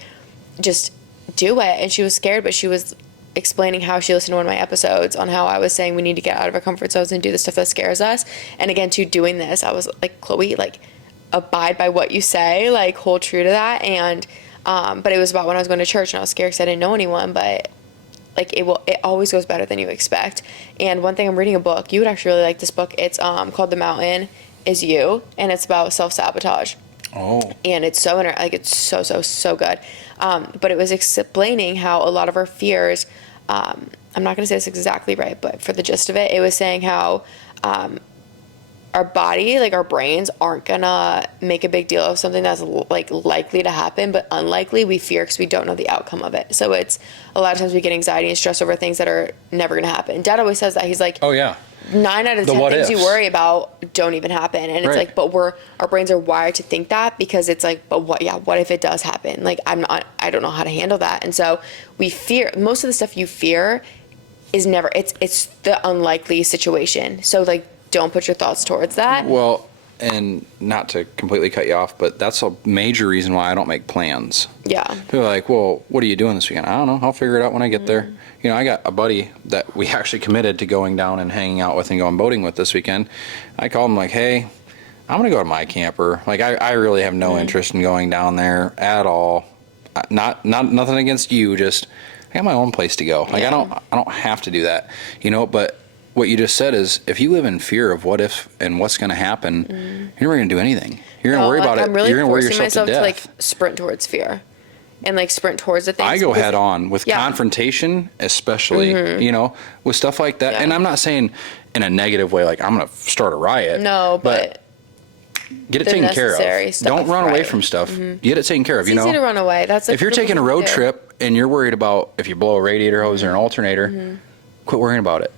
just do it, and she was scared, but she was explaining how she listened to one of my episodes on how I was saying we need to get out of our comfort zones and do the stuff that scares us. And again, to doing this, I was like, Chloe, like abide by what you say, like hold true to that. And but it was about when I was going to church and I was scared because I didn't know anyone, but like it always goes better than you expect. And one thing, I'm reading a book, you would actually really like this book. It's called The Mountain Is You, and it's about self-sabotage. Oh. And it's it's so good. But it was explaining how a lot of our fears, I'm not going to say this exactly right, but for the gist of it, it was saying how our body, like our brains, aren't gonna make a big deal of something that's like likely to happen, but unlikely we fear because we don't know the outcome of it. So it's a lot of times we get anxiety and stress over things that are never gonna happen. Dad always says that. He's like, Oh yeah. 9 out of 10 things you worry about don't even happen. And it's like, but our brains are wired to think that, because it's like, but what if it does happen? Like I don't know how to handle that. And so we fear, most of the stuff you fear is never, it's the unlikely situation. So like, don't put your thoughts towards that. Well, and not to completely cut you off, but that's a major reason why I don't make plans. Yeah. People are like, well, what are you doing this weekend? I don't know. I'll figure it out when I get there. You know, I got a buddy that we actually committed to going down and hanging out with and going boating with this weekend. I called him like, hey, I'm going to go to my camper. Like, I really have no interest in going down there at all. Nothing against you. Just, I got my own place to go. Like, I don't have to do that, you know, but what you just said is, if you live in fear of what if and what's going to happen, you're never going to do anything. You're going to worry about it. Really, you're going to worry yourself myself to death. To like sprint towards fear, and like sprint towards the things. I go head on with confrontation, especially, you know, with stuff like that. And I'm not saying in a negative way, like I'm going to start a riot. No, but get it taken care of. Stuff, don't run away from stuff. Get it taken care of. It's easy to run away. That's like if you're taking a road trip and you're worried about if you blow a radiator hose or an alternator. Quit worrying about it.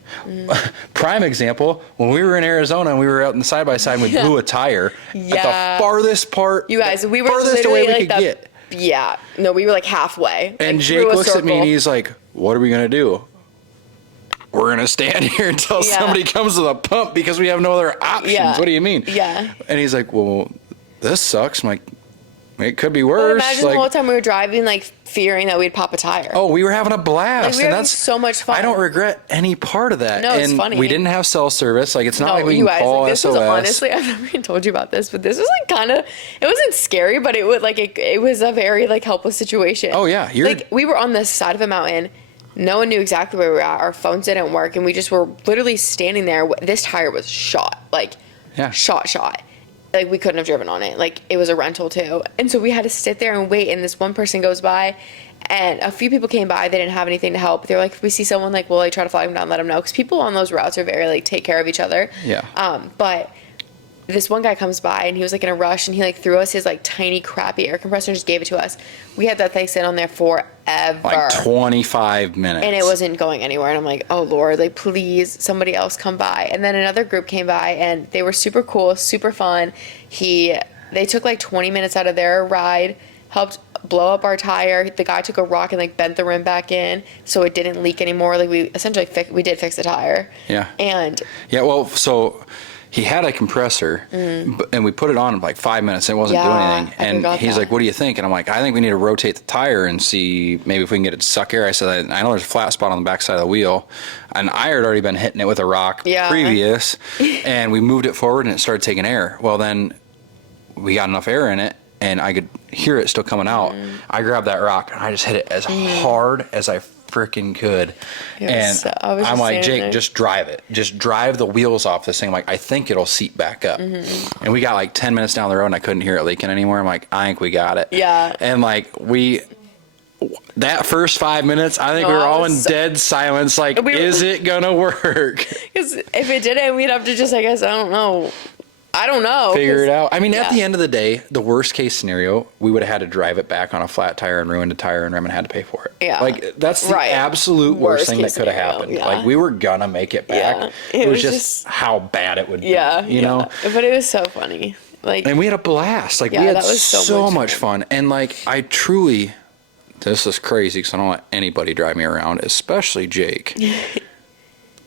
Prime example, when we were in Arizona and we were out in the side-by-side and we blew a tire at the farthest part. You guys, we were farthest away we could get. Yeah. No, we were like halfway. And like, Jake looks at me and he's like, what are we going to do? We're going to stand here until somebody comes to the pump because we have no other options. Yeah. What do you mean? Yeah. And he's like, well, this sucks. I'm like, it could be worse. Well, imagine the whole time we were driving, like fearing that we'd pop a tire. Oh, we were having a blast. Like, we were having so much fun. I don't regret any part of that. No, it's funny. We didn't have cell service. Like, it's not like we can call this SOS. Was honestly, I've never even told you about this, but this was like kind of, it wasn't scary, but it was like, it was a very like helpless situation. Oh yeah. Like we were on the side of a mountain. No one knew exactly where we were at. Our phones didn't work. And we just were literally standing there. This tire was shot, like shot. Like we couldn't have driven on it. Like it was a rental too. And so we had to sit there and wait. And this one person goes by and a few people came by. They didn't have anything to help. They're like, if we see someone, like, we'll like try to flag them down, let them know. Because people on those routes are very like take care of each other. Yeah. But this one guy comes by and he was like in a rush and he like threw us his like tiny crappy air compressor and just gave it to us. We had that thing sit on there forever. Like 25 minutes. And it wasn't going anywhere. And I'm like, oh Lord, like please somebody else come by. And then another group came by and they were super cool, super fun. They took like 20 minutes out of their ride, helped blow up our tire. The guy took a rock and like bent the rim back in so it didn't leak anymore. Like we essentially we did fix the tire. Yeah. And yeah, well, so he had a compressor, and we put it on in like 5 minutes, and it wasn't doing anything. And he's like, what do you think? And I'm like, I think we need to rotate the tire and see maybe if we can get it to suck air. I said, I know there's a flat spot on the back side of the wheel. And I had already been hitting it with a rock previous, and we moved it forward, and it started taking air. Well, then we got enough air in it, and I could hear it still coming out. I grabbed that rock, and I just hit it as hard as I freaking could. And I'm like, Jake, just drive it. Just drive the wheels off this thing. I'm like, I think it'll seat back up. And we got like 10 minutes down the road and I couldn't hear it leaking anymore. I'm like, I think we got it. Yeah. And like that first 5 minutes, I think we were all in dead silence. Like, is it gonna work? Because if it didn't, we'd have to just, I guess, I don't know. Figure it out. I mean, at the end of the day, the worst case scenario, we would have had to drive it back on a flat tire and ruined a tire and rim and had to pay for it. Yeah. Like, that's the absolute worst thing that could have happened. Yeah. Like, we were gonna make it back. Yeah. It was just how bad it would be. You know? But it was so funny. Like, and we had a blast. Like, we had so much fun. And like, I truly, this is crazy because I don't let anybody drive me around, especially Jake.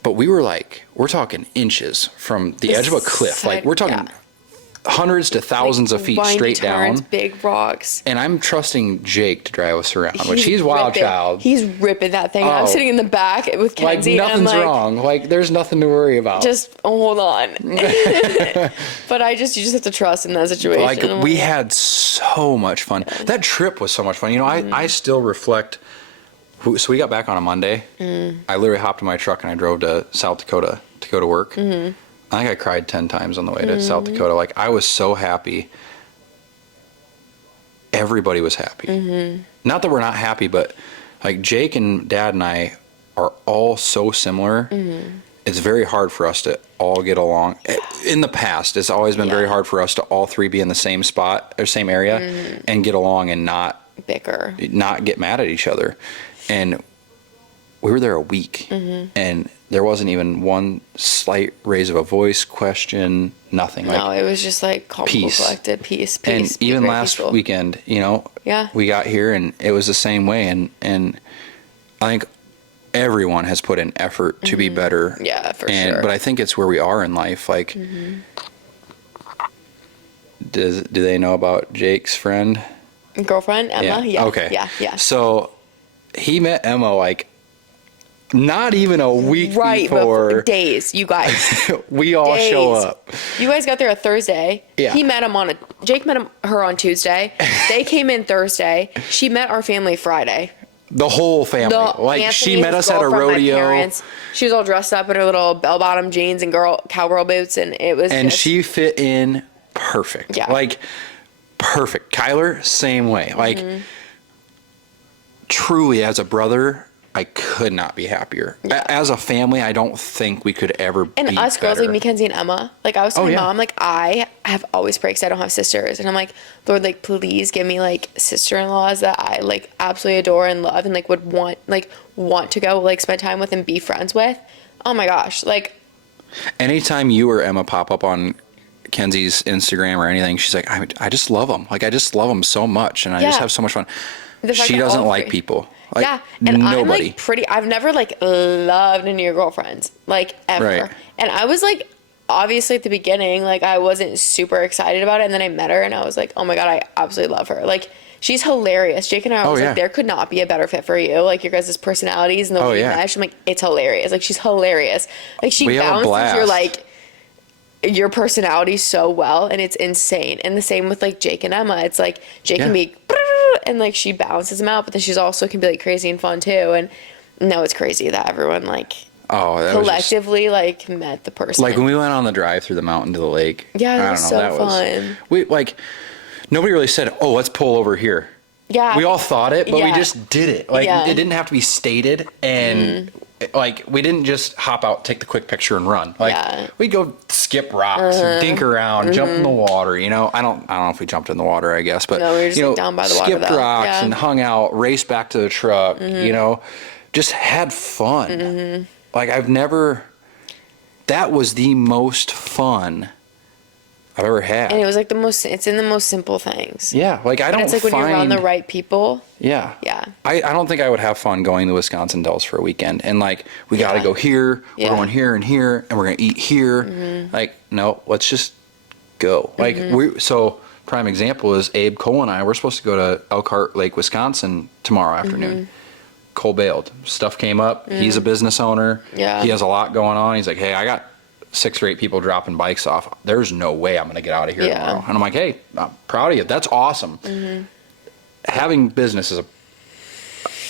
But we were like, we're talking inches from the edge of a cliff. Like, we're talking hundreds to thousands of feet windy straight turns, down. big rocks. And I'm trusting Jake to drive us around, which he's wild child. He's ripping that thing. I'm Oh. sitting in the back with Like Kenzie, and I'm nothing's like, wrong. Like there's nothing to worry about. just hold on. But you just have to trust in that situation. Like we had so much fun. That trip was so much fun. You know, I still reflect. So we got back on a Monday. I literally hopped in my truck and I drove to South Dakota to go to work. I think I cried 10 times on the way to South Dakota. Like I was so happy. Everybody was happy. Not that we're not happy, but like Jake and Dad and I are all so similar. It's very hard for us to all get along. In the past, it's always been very hard for us to all three be in the same spot or same area and get along and not bicker, not get mad at each other. And we were there a week and there wasn't even one slight raise of a voice, question, nothing. No, it was just like calm, peace. collected, peace. And even last weekend, you know, we got here and it was the same way. And I think everyone has put in effort to be better. Yeah, for sure. But I think it's where we are in life. Like, do they know about Jake's friend? Girlfriend, Emma? Yeah. Okay. Yeah. So he met Emma like not even a week before. Days, you guys. We all show up. You guys got there a Thursday. Yeah. Jake met her on Tuesday. They came in Thursday. She met our family Friday. The whole family. She met us at a rodeo. She was all dressed up in her little bell-bottom jeans and cowgirl boots, and it was. And she fit in perfect. Yeah. Like perfect. Kyler, same way. Like truly, as a brother, I could not be happier. Yeah. As a family, I don't think we could ever be And us girls, better. like Mackenzie and Emma, like I was telling Mom, like I have always prayed 'cause I don't have sisters, and I'm like, Lord, like please give me like sister-in-laws that I like absolutely adore and love, and like would want to go like spend time with and be friends with. Oh my gosh, like anytime you or Emma pop up on Kenzie's Instagram or anything, she's like, I just love them. Like I just love them so much, and I just have so much fun. She doesn't like people. Like, and nobody. I'm like I've never like loved any of your girlfriends, like ever. Right. And I was like, obviously at the beginning, like I wasn't super excited about it, and then I met her and I was like, oh my God, I absolutely love her. Like she's hilarious. Jake and I was like, there could not be a better fit for you. Like your guys' personalities and the way you mesh. I'm like, it's hilarious. Like she's hilarious. Like she balances your personality so well, and it's insane. And the same with like Jake and Emma. It's like Jake can be and like she balances them out, but then she's also can be like crazy and fun too. And no, it's crazy that everyone like collectively like met the person. Like when we went on the drive through the mountain to the lake. Yeah, that was so fun. We like nobody really said, "Oh, let's pull over here." Yeah, we all thought it, but we just did it. Like it didn't have to be stated, and like we didn't just hop out, take the quick picture, and run. Like we'd go skip rocks, dink around, jump in the water. You know, I don't know if we jumped in the water. I guess, but no, we were just like, down by the water. Skipped rocks and hung out, raced back to the truck. You know, just had fun. Like I've never. That was the most fun I've ever had. And it was like it's in the most simple things. Yeah. Like I don't it's like when you're around the right people. Yeah. Yeah. I don't think I would have fun going to Wisconsin Dells for a weekend. And like, we got to go here, we're going here and here, and we're going to eat here. Like, no, let's just go. Like so prime example is Abe, Cole and I, we're supposed to go to Elkhart Lake, Wisconsin tomorrow afternoon. Cole bailed. Stuff came up. He's a business owner. Yeah. He has a lot going on. He's like, hey, I got 6 or 8 people dropping bikes off. There's no way I'm going to get out of here tomorrow. And I'm like, hey, I'm proud of you. That's awesome. Having business is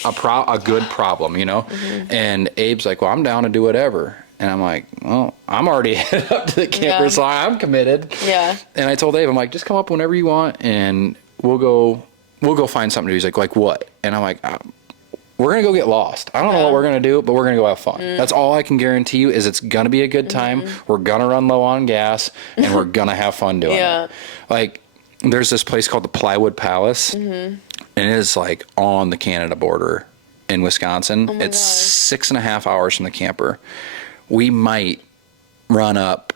a good problem, you know? And Abe's like, well, I'm down to do whatever. And I'm like, well, I'm already headed up to the camper, so I'm committed. Yeah. And I told Abe, I'm like, just come up whenever you want, and we'll go find something to do. He's like what? And I'm like, we're going to go get lost. I don't know what we're going to do, but we're going to go have fun. That's all I can guarantee you is it's going to be a good time. We're going to run low on gas, and we're going to have fun doing it. Like, there's this place called the Plywood Palace, and it is, like, on the Canada border in Wisconsin. It's 6.5 hours from the camper. We might run up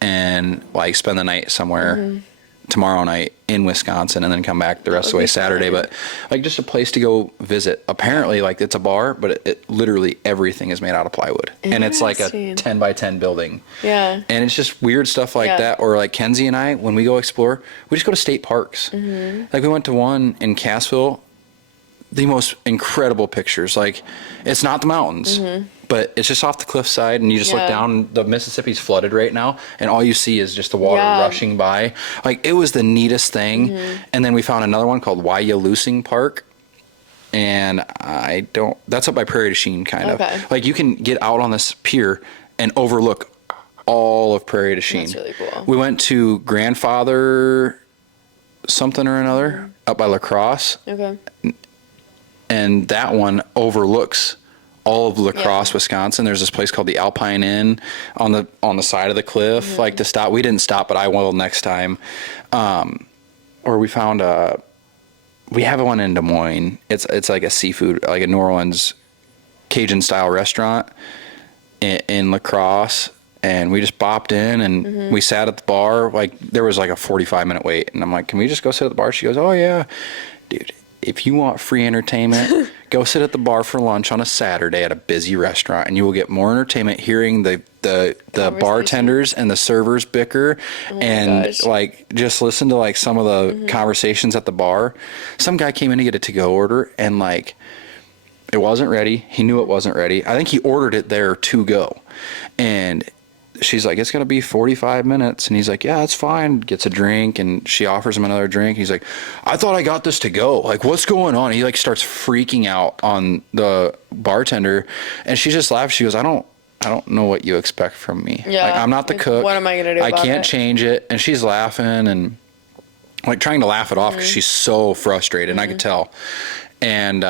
and, like, spend the night somewhere tomorrow night in Wisconsin and then come back the rest of the way Saturday. But like just a place to go visit. Apparently like it's a bar, but it literally everything is made out of plywood. And it's like a 10 by 10 building. Yeah. And it's just weird stuff like that. Or like Kenzie and I, when we go explore, we just go to state parks. Like we went to one in Cassville, the most incredible pictures. Like it's not the mountains, but it's just off the cliffside and you just look down, the Mississippi's flooded right now and all you see is just the water rushing by. Like it was the neatest thing. And then we found another one called Wyalusing Park. And that's up by Prairie du Chien kind of. Like you can get out on this pier and overlook all of Prairie du Chien. That's really cool. We went to Grandfather something or another up by La Crosse. Okay. And that one overlooks all of La Crosse, Wisconsin. There's this place called the Alpine Inn on the side of the cliff, like to stop. We didn't stop, but I will next time. Or we found we have one in Des Moines. It's like a seafood, like a New Orleans Cajun style restaurant in La Crosse. And we just bopped in and we sat at the bar. Like there was like a 45-minute wait. And I'm like, can we just go sit at the bar? She goes, oh yeah, dude. If you want free entertainment, go sit at the bar for lunch on a Saturday at a busy restaurant, and you will get more entertainment hearing the bartenders and the servers bicker, and like just listen to like some of the conversations at the bar. Some guy came in to get a to-go order, and like it wasn't ready. He knew it wasn't ready. I think he ordered it there to go, and she's like, it's going to be 45 minutes. And he's like, yeah, that's fine. Gets a drink and she offers him another drink. He's like, I thought I got this to go. Like, what's going on? He like starts freaking out on the bartender and she just laughs. She goes, I don't know what you expect from me. Yeah. Like, I'm not the cook. What am I going to do about I can't it? change it. And she's laughing and like trying to laugh it off because she's so frustrated. And I could tell. And,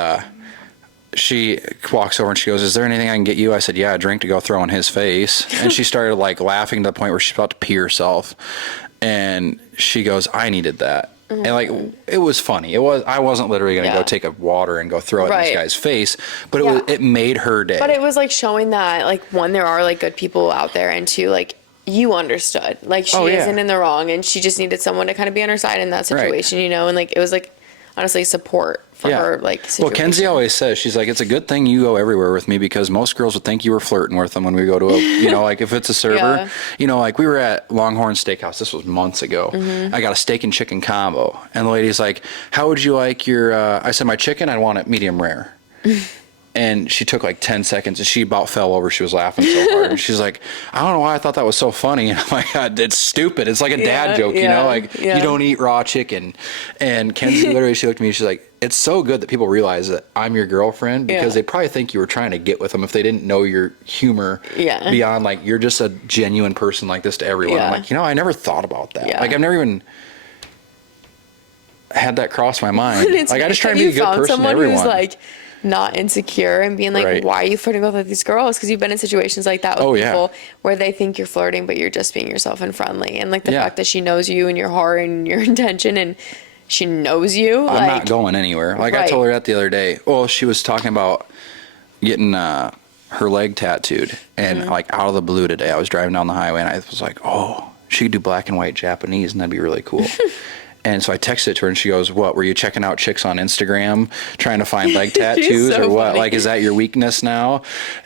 she walks over and she goes, is there anything I can get you? I said, yeah, a drink to go throw in his face. And she started like laughing to the point where she's about to pee herself. And she goes, I needed that. And like, it was funny. I wasn't literally going to go take a water and go throw it in this guy's face, but it made her day. But it was like showing that like one, there are like good people out there, and two, like you understood, like she isn't in the wrong and she just needed someone to kind of be on her side in that situation, you know? And like, it was like, honestly, support for her, like, situation. Well, Kenzie always says, she's like, it's a good thing you go everywhere with me because most girls would think you were flirting with them when we go to you know, like if it's a server, you know, like we were at Longhorn Steakhouse. This was months ago. I got a steak and chicken combo. And the lady's like, how would you like your, I said, my chicken, I want it medium rare. And she took like 10 seconds and she about fell over. She was laughing so hard. And she's like, I don't know why I thought that was so funny. And I'm like, God, it's stupid. It's like a dad joke, you know, like you don't eat raw chicken. And Kenzie literally, she looked at me, she's like, it's so good that people realize that I'm your girlfriend because they probably think you were trying to get with them if they didn't know your humor beyond like, you're just a genuine person like this to everyone. I'm like, you know, I never thought about that. Like I've never even had that cross my mind. Like I just try to be a good person to everyone. Who's like, not insecure and being like, why are you flirting with these girls? Because you've been in situations like that with people where they think you're flirting, but you're just being yourself and friendly. And like the fact that she knows you and your heart and your intention and she knows you. I'm not going anywhere. Like I told her that the other day. Well, she was talking about getting her leg tattooed and like out of the blue today, I was driving down the highway and I was like, oh, she could do black and white Japanese and that'd be really cool. And so I texted it to her and she goes, what, were you checking out chicks on Instagram trying to find leg tattoos or what? Funny. Like, is that your weakness now?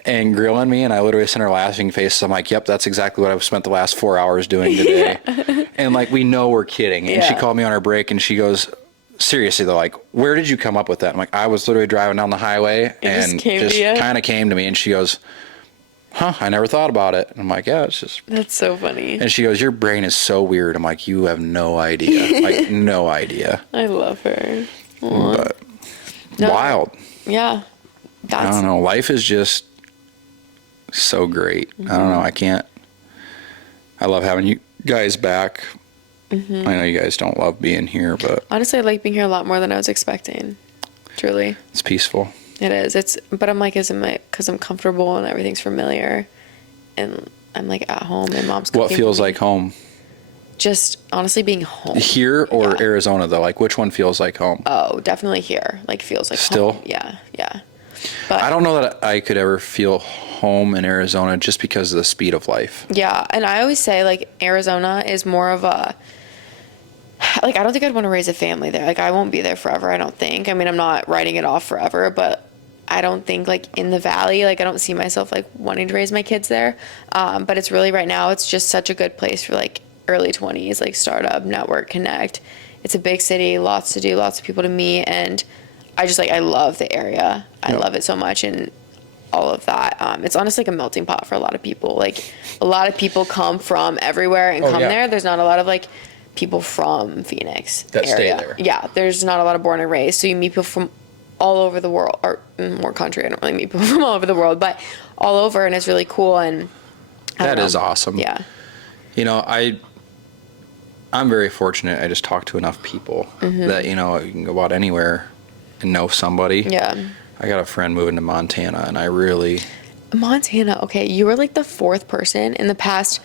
And grilling me. And I literally sent her laughing face. I'm like, yep, that's exactly what I've spent the last 4 hours doing today. And like, we know we're kidding. And she called me on our break and she goes, seriously though, like, where did you come up with that? I'm like, I was literally driving down the highway and just kind of came to me. And she goes, I never thought about it. And I'm like, yeah, it's just. That's so funny. And she goes, your brain is so weird. I'm like, you have no idea. Like, no idea. I love her. But wild. Yeah. I don't know. Life is just so great. I don't know. I love having you guys back. I know you guys don't love being here, but. Honestly, I like being here a lot more than I was expecting. Truly. It's peaceful. It is. But I'm like, because I'm comfortable and everything's familiar, and I'm like at home and mom's cooking. What feels like home? Just honestly being home. Here or Arizona though? Like which one feels like home? Oh, definitely here. Like feels like still? Home. Yeah. But I don't know that I could ever feel home in Arizona just because of the speed of life. Yeah, and I always say like Arizona is more of a like, I don't think I'd want to raise a family there. Like, I won't be there forever, I don't think. I mean, I'm not writing it off forever, but I don't think, like, in the valley, like, I don't see myself, like, wanting to raise my kids there. But it's really, right now, it's just such a good place for, like, early 20s, like, startup, network, connect. It's a big city, lots to do, lots of people to meet, and I just, like, I love the area. I love it so much, and all of that. It's honestly like a melting pot for a lot of people. Like, a lot of people come from everywhere and come there. There's not a lot of, like, people from Phoenix that area. stay there. Yeah, there's not a lot of born and raised. So you meet people from all over the world, or more country. I don't really meet people from all over the world, but all over, and it's really cool. And that is awesome. Yeah. You know, I'm very fortunate. I just talk to enough people that, you know, you can go out anywhere and know somebody. Yeah. I got a friend moving to Montana, and I really... Montana, okay. You were, like, the fourth person in the past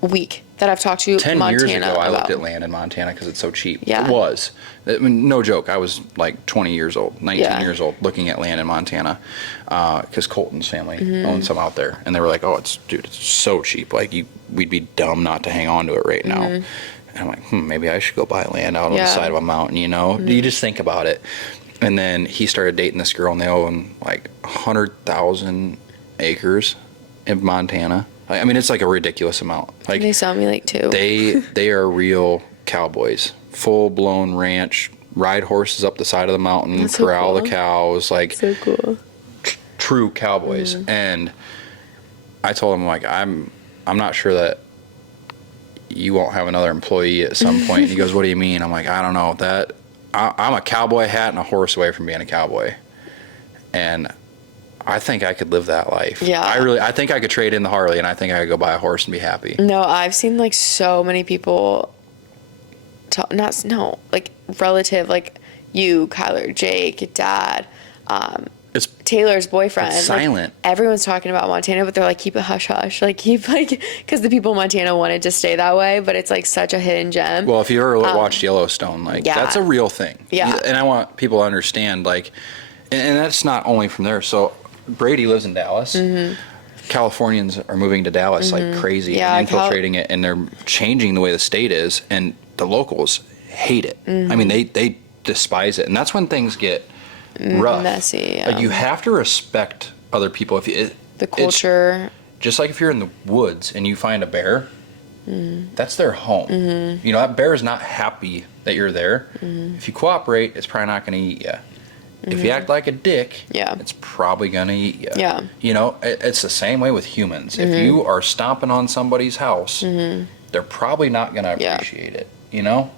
week that I've talked to 10 Montana years ago, I looked about. at land in Montana because it's so cheap. Yeah. It was. I mean, no joke. I was like 20 years old, 19 Yeah. years old, looking at land in Montana because Colton's family owns some out there. And they were like, oh, it's so cheap. Like, we'd be dumb not to hang on to it right now. And I'm like, maybe I should go buy land out on the side of a mountain, you know? You just think about it. And then he started dating this girl, and they own like 100,000 acres in Montana. I mean, it's like a ridiculous amount. Like, They saw me, like, too. they are real cowboys, full blown ranch, ride horses up the side of the mountain, That's so corral cool. the cows, like So cool. true cowboys. And I told him, like, I'm not sure that you won't have another employee at some point. And he goes, what do you mean? I'm like, I don't know. I'm a cowboy hat and a horse away from being a cowboy. And I think I could live that life. Yeah. I think I could trade in the Harley, and I think I could go buy a horse and be happy. No, I've seen, like, so many people, like, relative, like, you, Kyler, Jake, Dad, It's Taylor's boyfriend. It's like, silent. Everyone's talking about Montana, but they're like, keep it hush hush. Like, because the people in Montana wanted to stay that way, but it's, like, such a hidden gem. Well, if you ever watched Yellowstone, like, yeah. that's a real thing. Yeah. And I want people to understand, like, and that's not only from there. So Brady lives in Dallas. Californians are moving to Dallas like crazy Yeah, and infiltrating it, and they're changing the way the state is, and the locals hate it. I mean, they despise it, and that's when things get rough. Messy, yeah. Like, you have to respect other people. If you, The culture. just like if you're in the woods and you find a bear, that's their home. You know, that bear is not happy that you're there. If you cooperate, it's probably not going to eat you. If you act like a dick, Yeah. it's probably going to eat you. Yeah. You know, it's the same way with humans. If you are stomping on somebody's house, they're probably not going to Yeah. appreciate it, you know?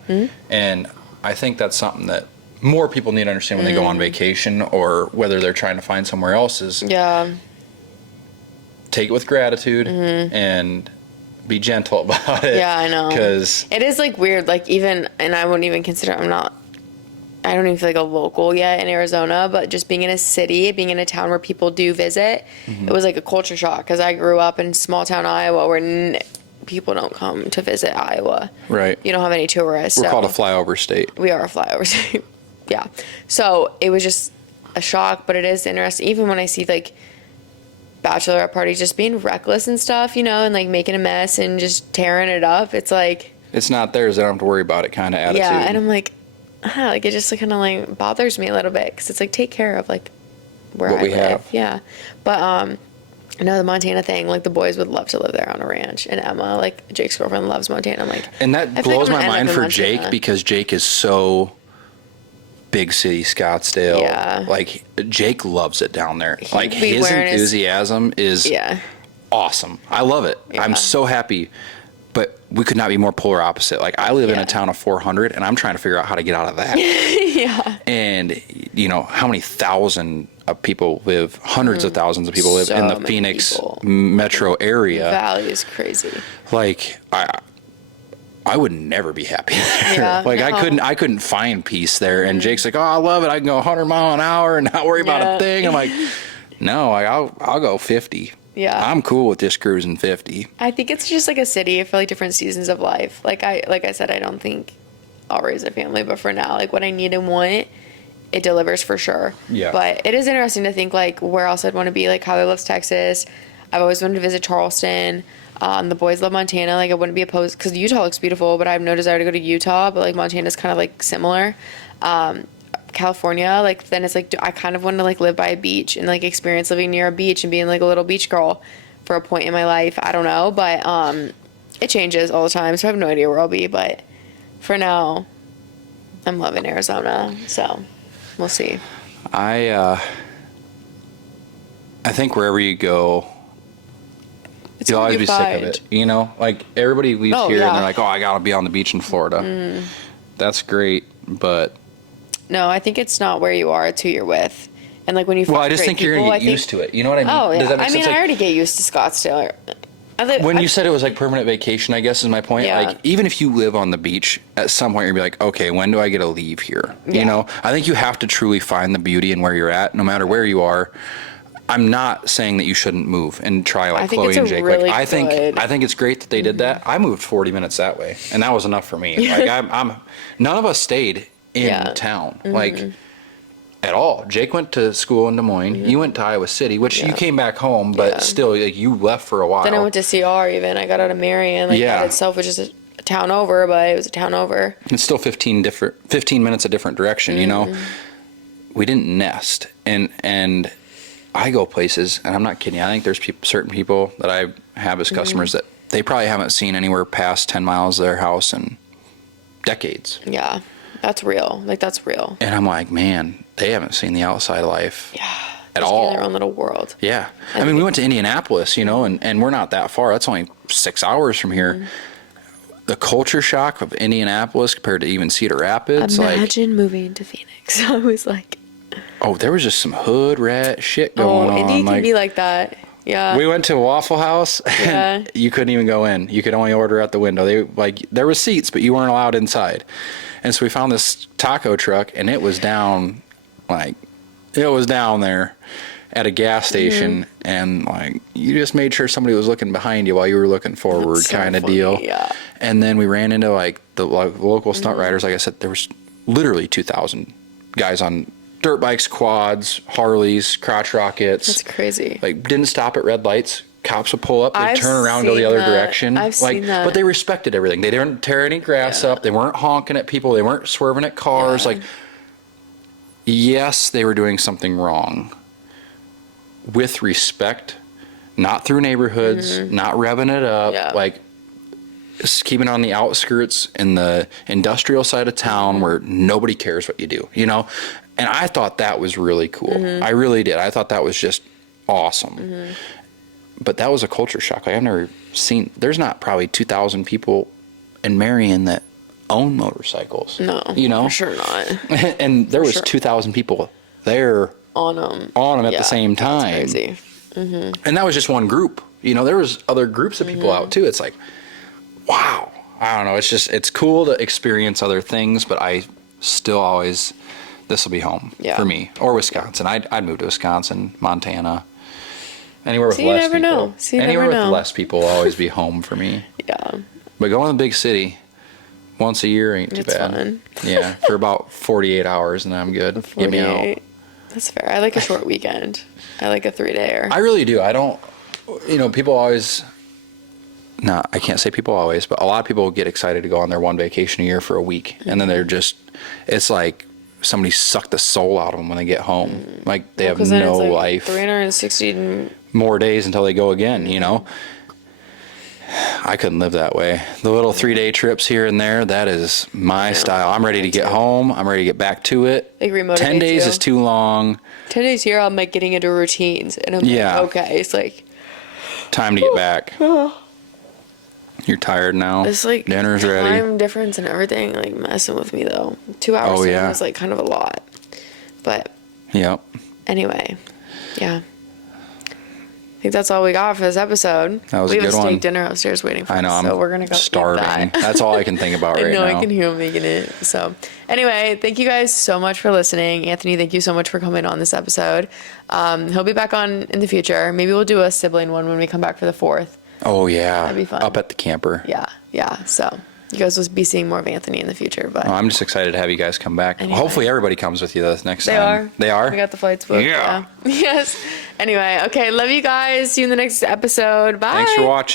And I think that's something that more people need to understand when they go on vacation, or whether they're trying to find somewhere else, is Yeah. take it with gratitude and be gentle about it. Yeah, I know. Because It is, like, weird, like, even, and I wouldn't even consider, I don't even feel like a local yet in Arizona, but just being in a city, being in a town where people do visit, it was like a culture shock, because I grew up in small town Iowa where people don't come to visit Iowa. right, You don't have any tourists. we're so called a flyover state. we are a flyover state. Yeah. So it was just a shock, but it is interesting. Even when I see, like, bachelorette parties just being reckless and stuff, you know, and, like, making a mess and just tearing it up, it's like, It's not theirs, they don't have to worry about it kind of attitude. yeah, and I'm like, like, it just kind of, like, bothers me a little bit, because it's like, take care of, like, where What I we live. have. Yeah. But no, the Montana thing, like, the boys would love to live there on a ranch, and Emma, like, Jake's girlfriend, loves Montana. I'm like, And that I feel like blows I'm my gonna end mind up for in Jake, Montana. because Jake is so big city Scottsdale. Yeah. Like, Jake loves it down there. Like, be his wearing his- enthusiasm is Yeah. awesome. I love it. Yeah. I'm so happy. But we could not be more polar opposite. Like, I live in Yeah. a town of 400, and I'm trying to figure out how to get out of that. Yeah. And, you know, how many thousand of people live, hundreds of thousands of people live in So the many Phoenix people. metro area. Valley is crazy. Like, I would never be happy there. Yeah, Like, no. I couldn't find peace there. And Jake's like, oh, I love it. I can go 100 mile an hour and not worry about Yeah. a thing. I'm like, no, I'll go 50. Yeah. I'm cool with just cruising 50. I think it's just like a city for, like, different seasons of life. Like I said, I don't think I'll raise a family, but for now, like, what I need and want, it delivers for sure. Yeah. But it is interesting to think, like, where else I'd want to be. Like, Kyler loves Texas. I've always wanted to visit Charleston. The boys love Montana. Like, I wouldn't be opposed because Utah looks beautiful, but I have no desire to go to Utah. But like Montana's kind of like similar. California, like then it's like I kind of want to like live by a beach and like experience living near a beach and being like a little beach girl for a point in my life. I don't know, but it changes all the time, so I have no idea where I'll be. But for now, I'm loving Arizona, so we'll see. I think wherever you go, It's you'll gonna always be sick of fine. it. You know, like everybody leaves Oh, here yeah. and they're like, "Oh, I gotta be on the beach in Florida." That's great, but No, I think it's not where you are; it's who you're with. And like when you well, find I just great think you're people, gonna I get think- used to it. You know what I mean? Oh yeah, Does that make I mean, sense? I Like, already get used to Scottsdale. when you said it was like permanent vacation, I guess is my point. Yeah. Like even if you live on the beach, at some point you'll be like, okay, when do I get to leave here? Yeah. You know, I think you have to truly find the beauty in where you're at, no matter where you are. I'm not saying that you shouldn't move and try like I think Chloe it's and a Jake. really Like I think good- it's great that they did that. I moved 40 minutes that way, and that was enough for me. Like I'm none of us stayed in Yeah. town. Like at all. Jake went to school in Des Moines. You went to Iowa City, which you Yeah. came back home, but Yeah. still, like you left for a while. Then I went to CR even. I got out of Marion. Like Yeah. that itself was just a town over, but it was a town over. It's still 15 minutes a different direction. You know, we didn't nest, and I go places, and I'm not kidding you. I think there's certain people that I have as customers that they probably haven't seen anywhere past 10 miles of their house in decades. Yeah, that's real. Like that's real. And I'm like, man, they haven't seen the outside life Yeah. at Just all. in their own little world. Yeah. I mean, we went to Indianapolis, you know, and we're not that far. That's only 6 hours from here. The culture shock of Indianapolis compared to even Cedar Rapids, Imagine moving to Phoenix. I was like, oh, there was just some hood rat shit going on. Indy can be like that. Yeah. We went to a Waffle House and Yeah. you couldn't even go in. You could only order at the window. There were seats, but you weren't allowed inside. And so we found this taco truck and it was down there at a gas station and like you just made sure somebody was looking behind you while you were looking forward, That's so kind of funny, deal. yeah. And then we ran into like the local stunt riders. Like I said, there was literally 2,000 guys on dirt bikes, quads, Harleys, crotch rockets. That's crazy. Like didn't stop at red lights. Cops would pull up, they'd I've turn around, go the seen other that. direction. I've like, seen that. But they respected everything. They didn't tear any grass Yeah. up. They weren't honking at people. They weren't swerving at cars. Yeah. Like, yes, they were doing something wrong. With respect, not through neighborhoods, not revving it up. Yeah. Like, just keeping it on the outskirts in the industrial side of town where nobody cares what you do, you know? And I thought that was really cool. I really did. I thought that was just awesome. But that was a culture shock. Like I've never seen, there's not probably 2,000 people in Marion that own motorcycles. No. You know? For sure not. And there was sure. 2,000 people there On them. at the same time. That's crazy. And that was just one group. You know, there was other groups of people out too. It's like, wow. I don't know. It's cool to experience other things, but I still always, this will be home Yeah. for me. Or Wisconsin. I'd move to Wisconsin, Montana. Anywhere with See, you less never people. know. See, you Anywhere never with know. less people will always be home for me. Yeah. But going to the big city once a year ain't too It's bad. fun. Yeah, for about 48 hours and I'm good. Get me out. 48. That's fair. I like a short weekend. I like a 3-dayer. I really do. I don't, people always, no, I can't say people always, but a lot of people get excited to go on their one vacation a year for a week. And then they're just, it's like somebody sucked the soul out of them when they get home. Like they have 'Cause then no it's like life, 360. more days until they go again, you know? I couldn't live that way. The little 3-day trips here and there, that is my style. I'm ready to get home. I'm ready to get back to it. Like, remotivates 10 days you. is too long. 10 days here, I'm like getting into routines. And I'm Yeah. like, okay. It's like, Time to get back. You're tired now. it's like Dinner's ready. time difference and everything, like messing with me though. 2 hours Oh, in yeah. was like kind of a lot. But Yep. anyway, yeah. I think that's all we got for this episode. That was we a have good a steak one. dinner upstairs waiting for I know. us, I'm so we're gonna go eat starving. that. That's all I can think about right I know, now. I can hear him making it. So, anyway, thank you guys so much for listening. Anthony, thank you so much for coming on this episode. He'll be back on in the future. Maybe we'll do a sibling one when we come back for the 4th. Oh yeah. That'd be fun. Up at the camper. Yeah. So, you guys will be seeing more of Anthony in the future. But Oh, I'm just excited to have you guys come back. Anyway. Hopefully everybody comes with you this next they time. are. They are? We got the flights booked. Yeah. Yes. Anyway, okay. Love you guys. See you in the next episode. Bye. Thanks for watching.